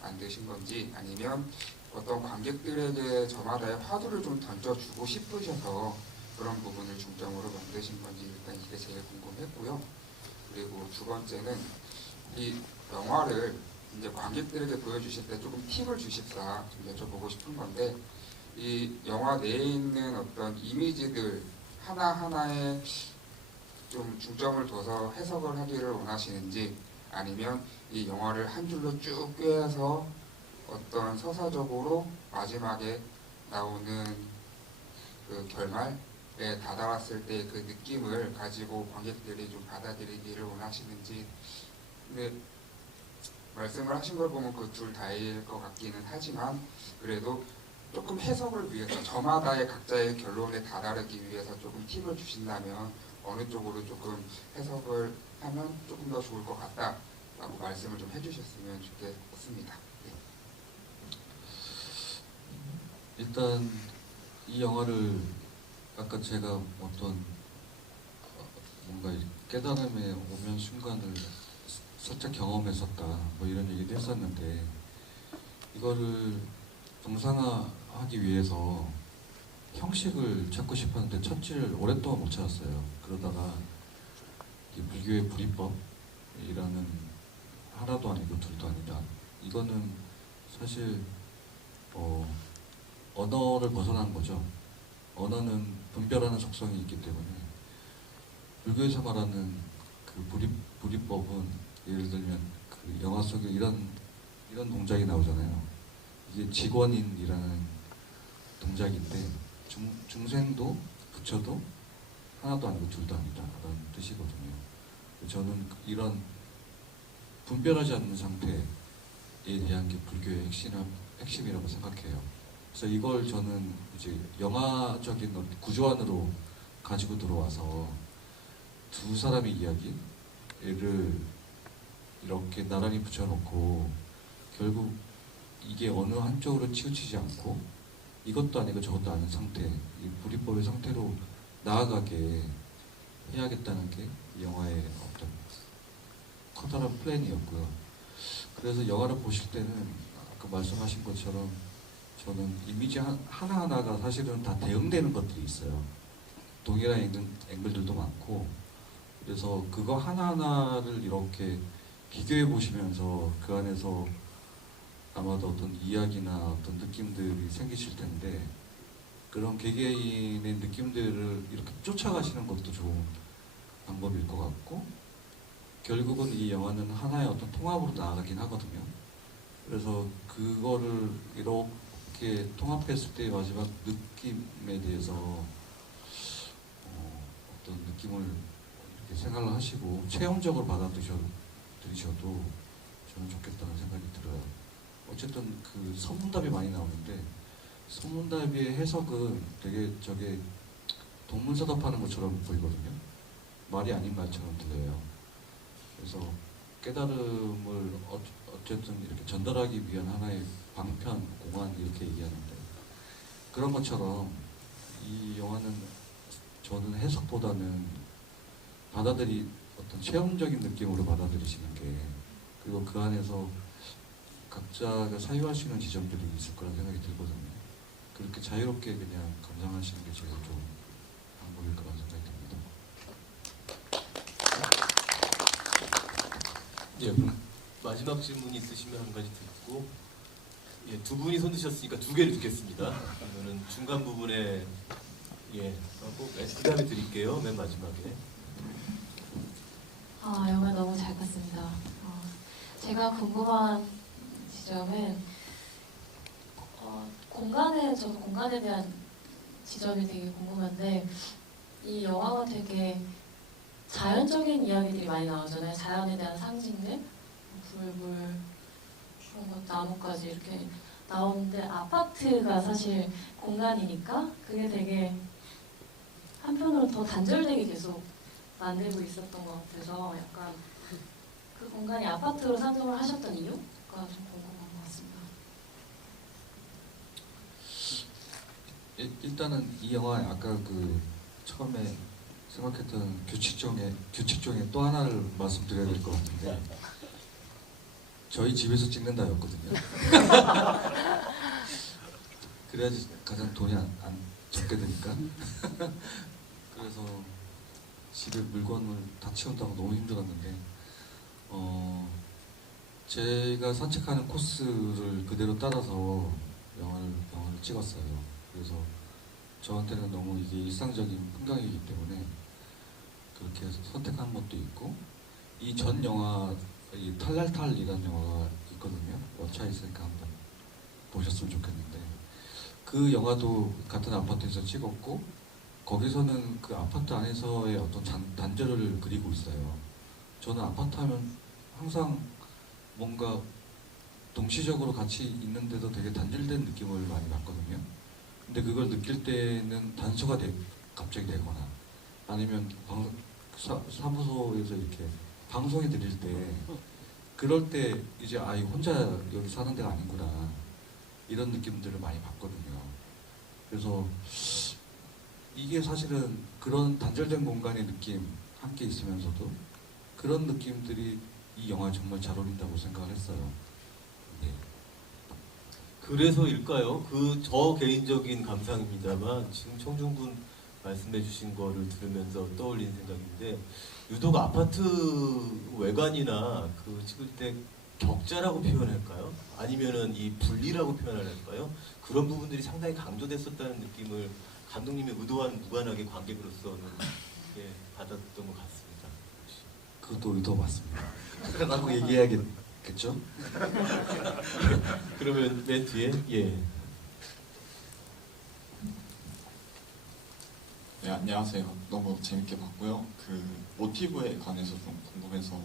만드신 건지, 아니면 어떤 관객들에게 저마다의 화두를 좀 던져주고 싶으셔서 그런 부분을 중점으로 만드신 건지, 일단 이게 제일 궁금했고요. 그리고 두 번째는 이 영화를 이제 관객들에게 보여주실 때 조금 팁을 주십사 좀 여쭤보고 싶은 건데, 이 영화 내에 있는 어떤 이미지들 하나하나의 좀 중점을 둬서 해석을 하기를 원하시는지, 아니면 이 영화를 한 줄로 쭉 꿰어서 어떤 서사적으로 마지막에 나오는 그 결말에 다다랐을 때 그 느낌을 가지고 관객들이 좀 받아들이기를 원하시는지. 근데 말씀을 하신 걸 보면 그 둘 다일 것 같기는 하지만, 그래도 조금 해석을 위해서 저마다의 각자의 결론에 다다르기 위해서 조금 팁을 주신다면 어느 쪽으로 조금 해석을 하면 조금 더 좋을 것 같다라고 말씀을 좀 해주셨으면 좋겠습니다. 네. 일단 이 영화를 아까 제가 어떤 뭔가 깨달음에 오면 순간을 살짝 경험했었다 뭐 이런 얘기도 했었는데, 이거를 정상화하기 위해서 형식을 찾고 싶었는데 첫지를 오랫동안 못 찾았어요. 그러다가 이 불교의 불이법이라는, 하나도 아니고 둘도 아니다, 이거는 사실 언어를 벗어난 거죠. 언어는 분별하는 속성이 있기 때문에 불교에서 말하는 그 불이법은, 예를 들면 그 영화 속에 이런 동작이 나오잖아요. 이게 직원인이라는 동작인데 중생도 부처도 하나도 아니고 둘도 아니다 라는 뜻이거든요. 저는 이런 분별하지 않는 상태에 대한 게 불교의 핵심이라고 생각해요. 그래서 이걸 저는 이제 영화적인 구조 안으로 가지고 들어와서 두 사람의 이야기를 이렇게 나란히 붙여놓고 결국 이게 어느 한쪽으로 치우치지 않고 이것도 아니고 저것도 아닌 상태, 이 불이법의 상태로 나아가게 해야겠다는 게 이 영화의 어떤 커다란 플랜이었고요. 그래서 영화를 보실 때는 아까 말씀하신 것처럼 저는 이미지 하나하나가 사실은 다 대응되는 것들이 있어요. 동일한 앵글들도 많고, 그래서 그거 하나하나를 이렇게 비교해 보시면서 그 안에서 아마도 어떤 이야기나 어떤 느낌들이 생기실 텐데, 그런 개개인의 느낌들을 이렇게 쫓아가시는 것도 좋은 방법일 것 같고, 결국은 이 영화는 하나의 어떤 통합으로 나아가긴 하거든요. 그래서 그거를 이렇게 통합했을 때의 마지막 느낌에 대해서 어떤 느낌을 이렇게 생각을 하시고 체험적으로 받아들이셔도 저는 좋겠다는 생각이 들어요. 어쨌든 그 선문답이 많이 나오는데, 선문답의 해석은 되게 저게 동문서답하는 것처럼 보이거든요. 말이 아닌 말처럼 들려요. 그래서 깨달음을 어쨌든 이렇게 전달하기 위한 하나의 방편, 공안 이렇게 얘기하는데, 그런 것처럼 이 영화는 저는 해석보다는 어떤 체험적인 느낌으로 받아들이시는 게, 그리고 그 안에서 각자가 사유할 수 있는 지점들이 있을 거라는 생각이 들거든요. 그렇게 자유롭게 그냥 감상하시는 게 제일 좋은 방법일 거라는 생각이 듭니다. 예, 그럼 마지막 질문 있으시면 한 가지 듣고, 예, 두 분이 손 드셨으니까 두 개를 듣겠습니다. 그러면은 중간 부분에 하고 그 다음에 드릴게요. 맨 마지막에. 영화 너무 잘 봤습니다. 제가 궁금한 지점은 저도 공간에 대한 지점이 되게 궁금한데, 이 영화가 되게 자연적인 이야기들이 많이 나오잖아요. 자연에 대한 상징들, 불, 그런 것, 나무까지 이렇게 나오는데, 아파트가 사실 공간이니까 그게 되게 한편으로 더 단절되게 계속 만들고 있었던 것 같아서, 약간 그 공간이 아파트로 상정을 하셨던 이유가 좀 궁금한 것 같습니다. 일단은 이 영화 아까 그 처음에 생각했던 규칙 중에 또 하나를 말씀드려야 될 것 같은데, 저희 집에서 찍는다였거든요. 그래야지 가장 돈이 안 적게 드니까. 그래서 집에 물건을 다 치운다고 너무 힘들었는데, 제가 산책하는 코스를 그대로 따라서 영화를 찍었어요. 그래서 저한테는 너무 이게 일상적인 풍경이기 때문에 그렇게 해서 선택한 것도 있고, 이 전 영화 이 탈랄탈이라는 영화가 있거든요. 원차 있으니까 한번 보셨으면 좋겠는데, 그 영화도 같은 아파트에서 찍었고, 거기서는 그 아파트 안에서의 어떤 단절을 그리고 있어요. 저는 아파트 하면 항상 뭔가 동시적으로 같이 있는데도 되게 단절된 느낌을 많이 받거든요. 근데 그걸 느낄 때는 단서가 갑자기 되거나, 아니면 사무소에서 이렇게 방송에 들릴 때, 그럴 때 이제 아, 이거 혼자 여기 사는 데가 아니구나, 이런 느낌들을 많이 받거든요. 그래서 이게 사실은 그런 단절된 공간의 느낌 함께 있으면서도 그런 느낌들이 이 영화에 정말 잘 어울린다고 생각을 했어요. 네. 그래서일까요? 그 저 개인적인 감상입니다만 지금 청중분 말씀해주신 거를 들으면서 떠올린 생각인데, 유독 아파트 외관이나 그 찍을 때 격자라고 표현할까요? 아니면은 이 분리라고 표현할까요? 그런 부분들이 상당히 강조됐었다는 느낌을 감독님의 의도와는 무관하게 관객으로서는 받았던 것 같습니다. 그것도 의도 맞습니다. 라고 얘기해야겠죠? 그러면 맨 뒤에 네, 안녕하세요. 너무 재밌게 봤고요. 그 모티브에 관해서 좀 궁금해서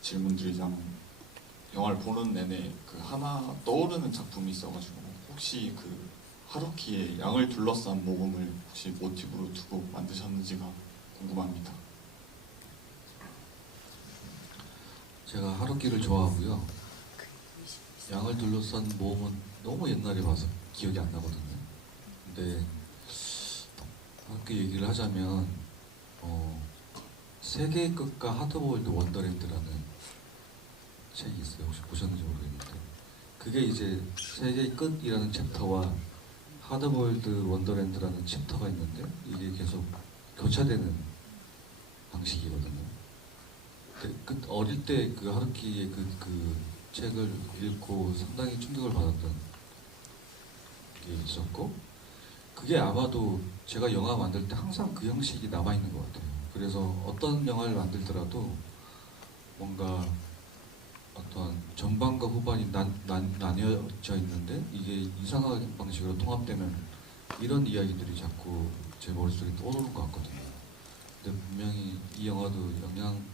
질문드리자면, 영화를 보는 내내 그 하나 떠오르는 작품이 있어가지고, 혹시 그 하루키의 양을 둘러싼 모험을 혹시 모티브로 두고 만드셨는지가 궁금합니다. 제가 하루키를 좋아하고요. 양을 둘러싼 모험은 너무 옛날에 봐서 기억이 안 나거든요. 근데 하루키 얘기를 하자면 세계의 끝과 하드보일드 원더랜드라는 책이 있어요. 혹시 보셨는지 모르겠는데, 그게 이제 세계의 끝이라는 챕터와 하드보일드 원더랜드라는 챕터가 있는데, 이게 계속 교차되는 방식이거든요. 어릴 때 그 하루키의 그 책을 읽고 상당히 충격을 받았던 게 있었고, 그게 아마도 제가 영화 만들 때 항상 그 형식이 남아있는 것 같아요. 그래서 어떤 영화를 만들더라도 뭔가 어떤 전반과 후반이 나뉘어져 있는데 이게 이상한 방식으로 통합되면 이런 이야기들이 자꾸 제 머릿속에 떠오르는 것 같거든요. 근데 분명히 이 영화도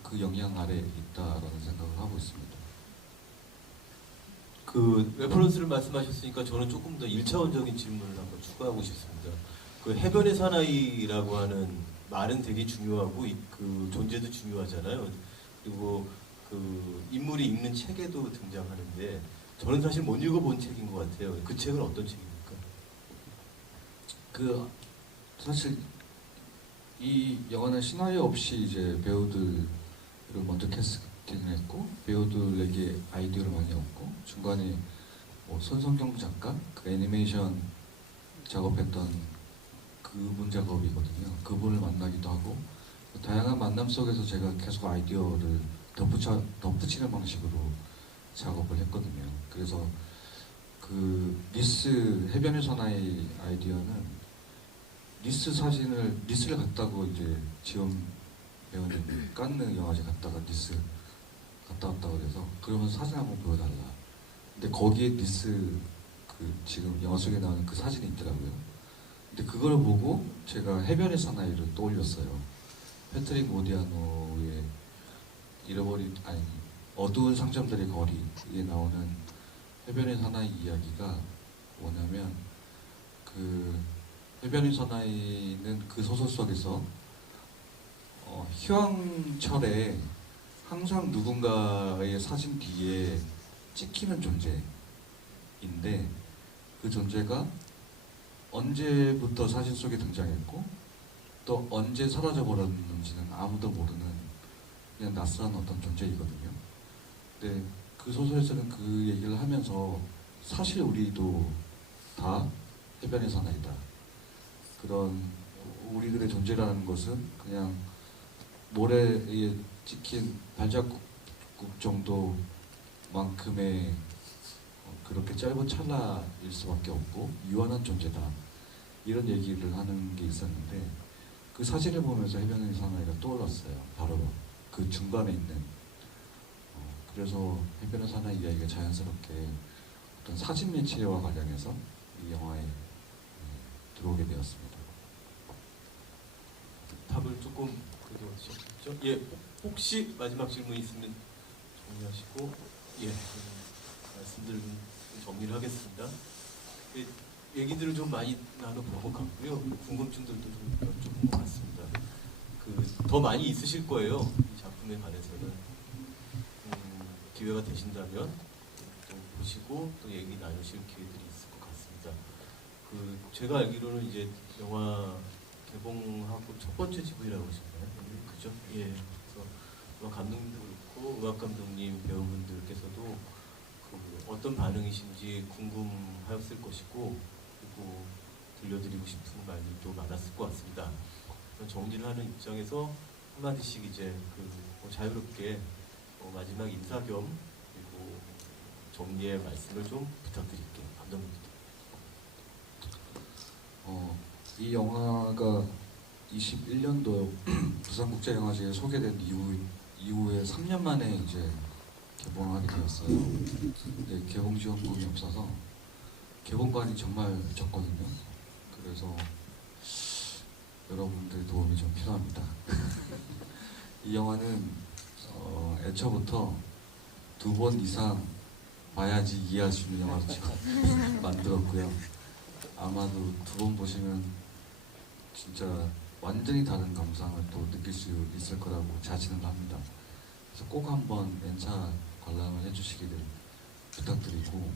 그 영향 아래에 있다라는 생각을 하고 있습니다. 그 레퍼런스를 말씀하셨으니까 저는 조금 더 1차원적인 질문을 한번 추가하고 싶습니다. 그 해변의 사나이라고 하는 말은 되게 중요하고 그 존재도 중요하잖아요. 그리고 그 인물이 읽는 책에도 등장하는데, 저는 사실 못 읽어본 책인 것 같아요. 그 책은 어떤 책입니까? 그 사실 이 영화는 시나리오 없이 이제 배우들을 먼저 캐스팅을 했고, 배우들에게 아이디어를 많이 얻고, 중간에 뭐 손성경 작가, 그 애니메이션 작업했던 그분 작업이거든요. 그분을 만나기도 하고, 다양한 만남 속에서 제가 계속 아이디어를 덧붙이는 방식으로 작업을 했거든요. 그래서 그 니스 해변의 사나이 아이디어는 니스를 갔다고 이제 지원 배우님 깐느 영화제 갔다가 니스 갔다 왔다고 그래서, 그러면 사진 한번 보여달라. 근데 거기에 니스 그 지금 영화 속에 나오는 그 사진이 있더라고요. 근데 그걸 보고 제가 해변의 사나이를 떠올렸어요. 패트릭 모디아노의 어두운 상점들의 거리에 나오는 해변의 사나이 이야기가 뭐냐면, 그 해변의 사나이는 그 소설 속에서 휴양철에 항상 누군가의 사진 뒤에 찍히는 존재인데, 그 존재가 언제부터 사진 속에 등장했고 또 언제 사라져 버렸는지는 아무도 모르는 그냥 낯선 어떤 존재이거든요. 근데 그 소설에서는 그 얘기를 하면서 사실 우리도 다 해변의 사나이다. 그런 우리들의 존재라는 것은 그냥 모래에 찍힌 발자국 정도만큼의 그렇게 짧은 찰나일 수밖에 없고 유한한 존재다. 이런 얘기를 하는 게 있었는데, 그 사진을 보면서 해변의 사나이가 떠올랐어요. 바로 그 중간에 있는. 그래서 해변의 사나이 이야기가 자연스럽게 어떤 사진 매체와 관련해서 이 영화에 들어오게 되었습니다. 답을 조금 그래도 주셨죠? 예, 혹시 마지막 질문 있으면 정리하시고 예, 말씀들 좀 정리를 하겠습니다. 예, 얘기들을 좀 많이 나눠본 것 같고요. 궁금증들도 좀 여쭤본 것 같습니다. 더 많이 있으실 거예요. 이 작품에 관해서는 기회가 되신다면 또 보시고 또 얘기 나누실 기회들이 있을 것 같습니다. 제가 알기로는 이제 영화 개봉하고 첫 번째 지부이라고 하셨나요? 그죠? 예. 그래서 음악 감독님도 그렇고 음악 감독님 배우분들께서도 어떤 반응이신지 궁금하였을 것이고 그리고 들려드리고 싶은 말들도 많았을 것 같습니다. 정리를 하는 입장에서 한마디씩 이제 자유롭게 마지막 인사 겸 그리고 정리의 말씀을 좀 부탁드릴게요. 감독님께. 이 영화가 21년도 부산국제영화제에 소개된 이후에 3년 만에 이제 개봉하게 되었어요. 근데 개봉 지원금이 없어서 개봉관이 정말 적거든요. 그래서 여러분들의 도움이 좀 필요합니다. 이 영화는 애초부터 2번 이상 봐야지 이해할 수 있는 영화로 지금 만들었고요. 아마도 2번 보시면 진짜 완전히 다른 감상을 또 느낄 수 있을 거라고 자신을 합니다. 그래서 꼭 한번 N차 관람을 해주시기를 부탁드리고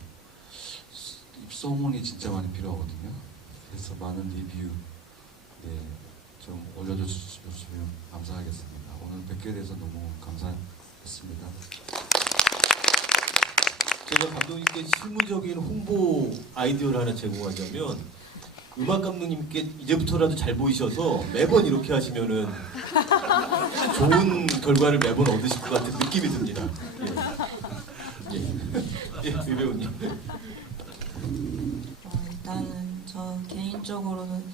입소문이 진짜 많이 필요하거든요. 그래서 많은 리뷰 좀 올려주시면 감사하겠습니다. 오늘 뵙게 돼서 너무 감사했습니다. 제가 감독님께 실무적인 홍보 아이디어를 하나 제공하자면 음악 감독님께 이제부터라도 잘 보이셔서 매번 이렇게 하시면은 좋은 결과를 매번 얻으실 것 같은 느낌이 듭니다. 예, 유 배우님. 일단은 저 개인적으로는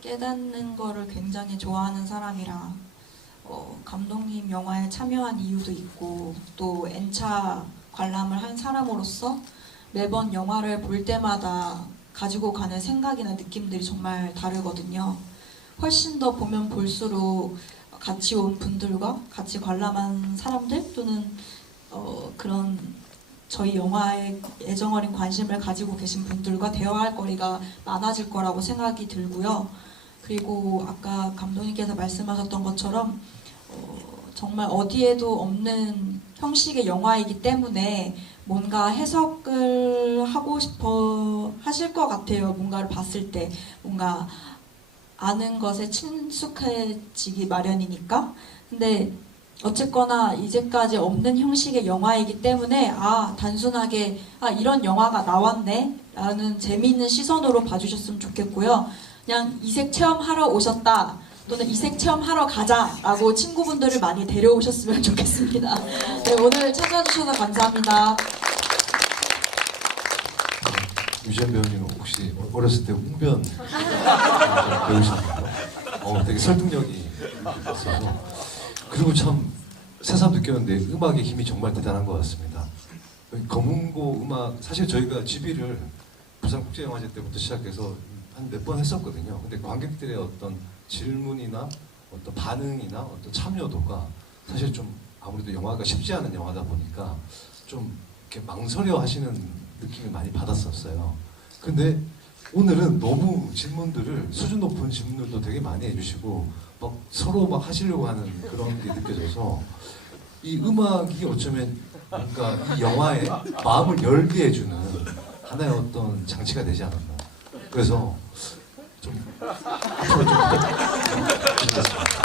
깨닫는 거를 굉장히 좋아하는 사람이라 감독님 영화에 참여한 이유도 있고 또 N차 관람을 한 사람으로서 매번 영화를 볼 때마다 가지고 가는 생각이나 느낌들이 정말 다르거든요. 훨씬 더 보면 볼수록 같이 온 분들과 같이 관람한 사람들 또는 그런 저희 영화에 애정어린 관심을 가지고 계신 분들과 대화할 거리가 많아질 거라고 생각이 들고요. 그리고 아까 감독님께서 말씀하셨던 것처럼 정말 어디에도 없는 형식의 영화이기 때문에 뭔가 해석을 하고 싶어 하실 것 같아요. 뭔가를 봤을 때 뭔가 아는 것에 친숙해지기 마련이니까. 근데 어쨌거나 이제까지 없는 형식의 영화이기 때문에 단순하게 이런 영화가 나왔네 라는 재미있는 시선으로 봐주셨으면 좋겠고요. 그냥 이색 체험하러 오셨다 또는 이색 체험하러 가자라고 친구분들을 많이 데려오셨으면 좋겠습니다. 네, 오늘 찾아주셔서 감사합니다. 유지연 배우님은 혹시 어렸을 때 웅변 배우셨나요? 되게 설득력이 있어서 그리고 참 새삼 느꼈는데 음악의 힘이 정말 대단한 것 같습니다. 검은고 음악 사실 저희가 GB를 부산국제영화제 때부터 시작해서 한 몇 번 했었거든요. 근데 관객들의 어떤 질문이나 어떤 반응이나 어떤 참여도가 사실 좀 아무래도 영화가 쉽지 않은 영화다 보니까 좀 이렇게 망설여 하시는 느낌을 많이 받았었어요. 근데 오늘은 너무 질문들을 수준 높은 질문들도 되게 많이 해주시고 막 서로 막 하시려고 하는 그런 게 느껴져서 이 음악이 어쩌면 뭔가 이 영화에 마음을 열게 해주는 하나의 어떤 장치가 되지 않았나. 그래서 좀 앞으로 좀 부탁드리겠습니다.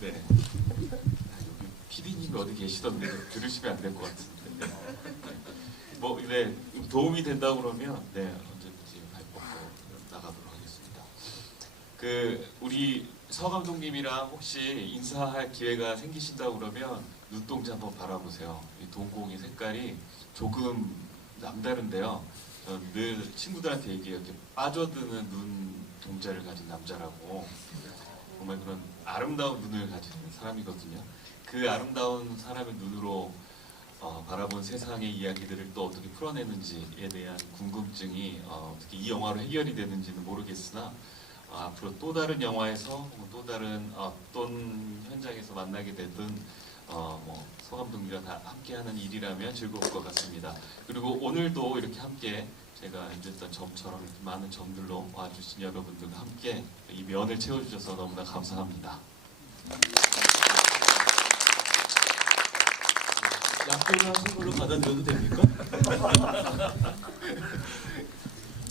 네. 여기 PD님이 어디 계시던데 들으시면 안 될 것 같은데. 네. 도움이 된다고 그러면 언제든지 발 뻗고 나가도록 하겠습니다. 우리 서 감독님이랑 혹시 인사할 기회가 생기신다고 그러면 눈동자 한번 바라보세요. 이 동공이 색깔이 조금 남다른데요. 늘 친구들한테 얘기해요. 이렇게 빠져드는 눈 동자를 가진 남자라고. 정말 그런 아름다운 눈을 가진 사람이거든요. 그 아름다운 사람의 눈으로 바라본 세상의 이야기들을 또 어떻게 풀어내는지에 대한 궁금증이 어떻게 이 영화로 해결이 되는지는 모르겠으나 앞으로 또 다른 영화에서 또 다른 어떤 현장에서 만나게 되든 뭐 서 감독님과 다 함께하는 일이라면 즐거울 것 같습니다. 그리고 오늘도 이렇게 함께 제가 해줬던 점처럼 이렇게 많은 점들로 와주신 여러분들과 함께 이 면을 채워주셔서 너무나 감사합니다. 약속을 하신 걸로 받아들여도 됩니까?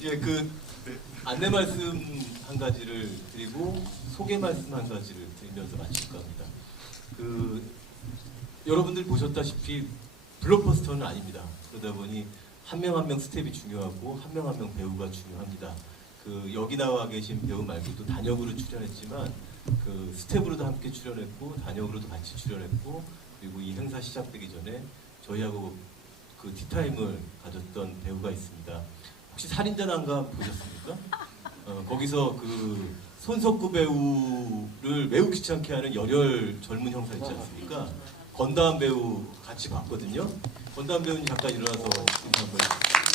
예, 그 안내 말씀 한 가지를 드리고 소개 말씀 한 가지를 드리면서 마칠까 합니다. 여러분들 보셨다시피 블록버스터는 아닙니다. 그러다 보니 한 명 한 명 스텝이 중요하고 한 명 한 명 배우가 중요합니다. 여기 나와 계신 배우 말고도 단역으로 출연했지만 스텝으로도 함께 출연했고 단역으로도 같이 출연했고 그리고 이 행사 시작되기 전에 저희하고 티타임을 가졌던 배우가 있습니다. 혹시 살인자 난감 보셨습니까? 거기서 손석구 배우를 매우 귀찮게 하는 열혈 젊은 형사 있지 않습니까? 건담 배우 같이 봤거든요. 건담 배우님 잠깐 일어나서 인사 한번 해주세요.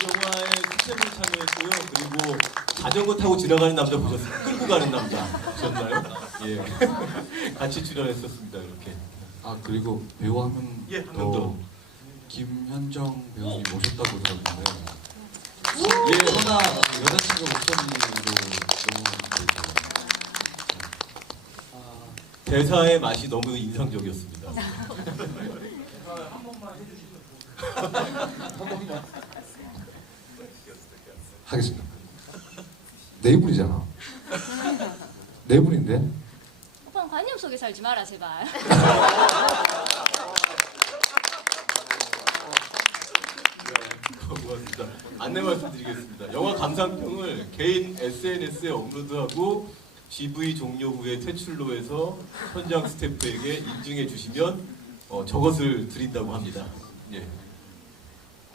이 영화에 스텝을 참여했고요. 그리고 자전거 타고 지나가는 남자 보셨어요? 끌고 가는 남자 보셨나요? 예, 같이 출연했었습니다. 이렇게. 그리고 배우 한 명 예, 한 명 더. 김현정 배우님 오셨다고 들었는데 예, 하나 여자친구 목소리로 너무 대사의 맛이 너무 인상적이었습니다. 한 번만 해주시면 한 번만. 하겠습니다. 네 분이잖아. 네 분인데 오빠는 관념 속에 살지 마라 제발. 고맙습니다. 안내 말씀드리겠습니다. 영화 감상평을 개인 SNS에 업로드하고 GV 종료 후에 퇴출로 해서 현장 스태프에게 인증해 주시면 저것을 드린다고 합니다. 예,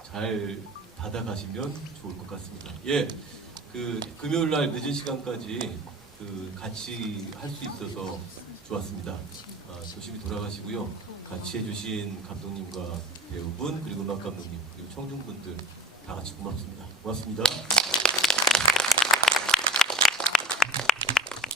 잘 받아가시면 좋을 것 같습니다. 예, 금요일 날 늦은 시간까지 같이 할 수 있어서 좋았습니다. 조심히 돌아가시고요. 같이 해주신 감독님과 배우분 그리고 음악 감독님 그리고 청중분들 다 같이 고맙습니다. 고맙습니다.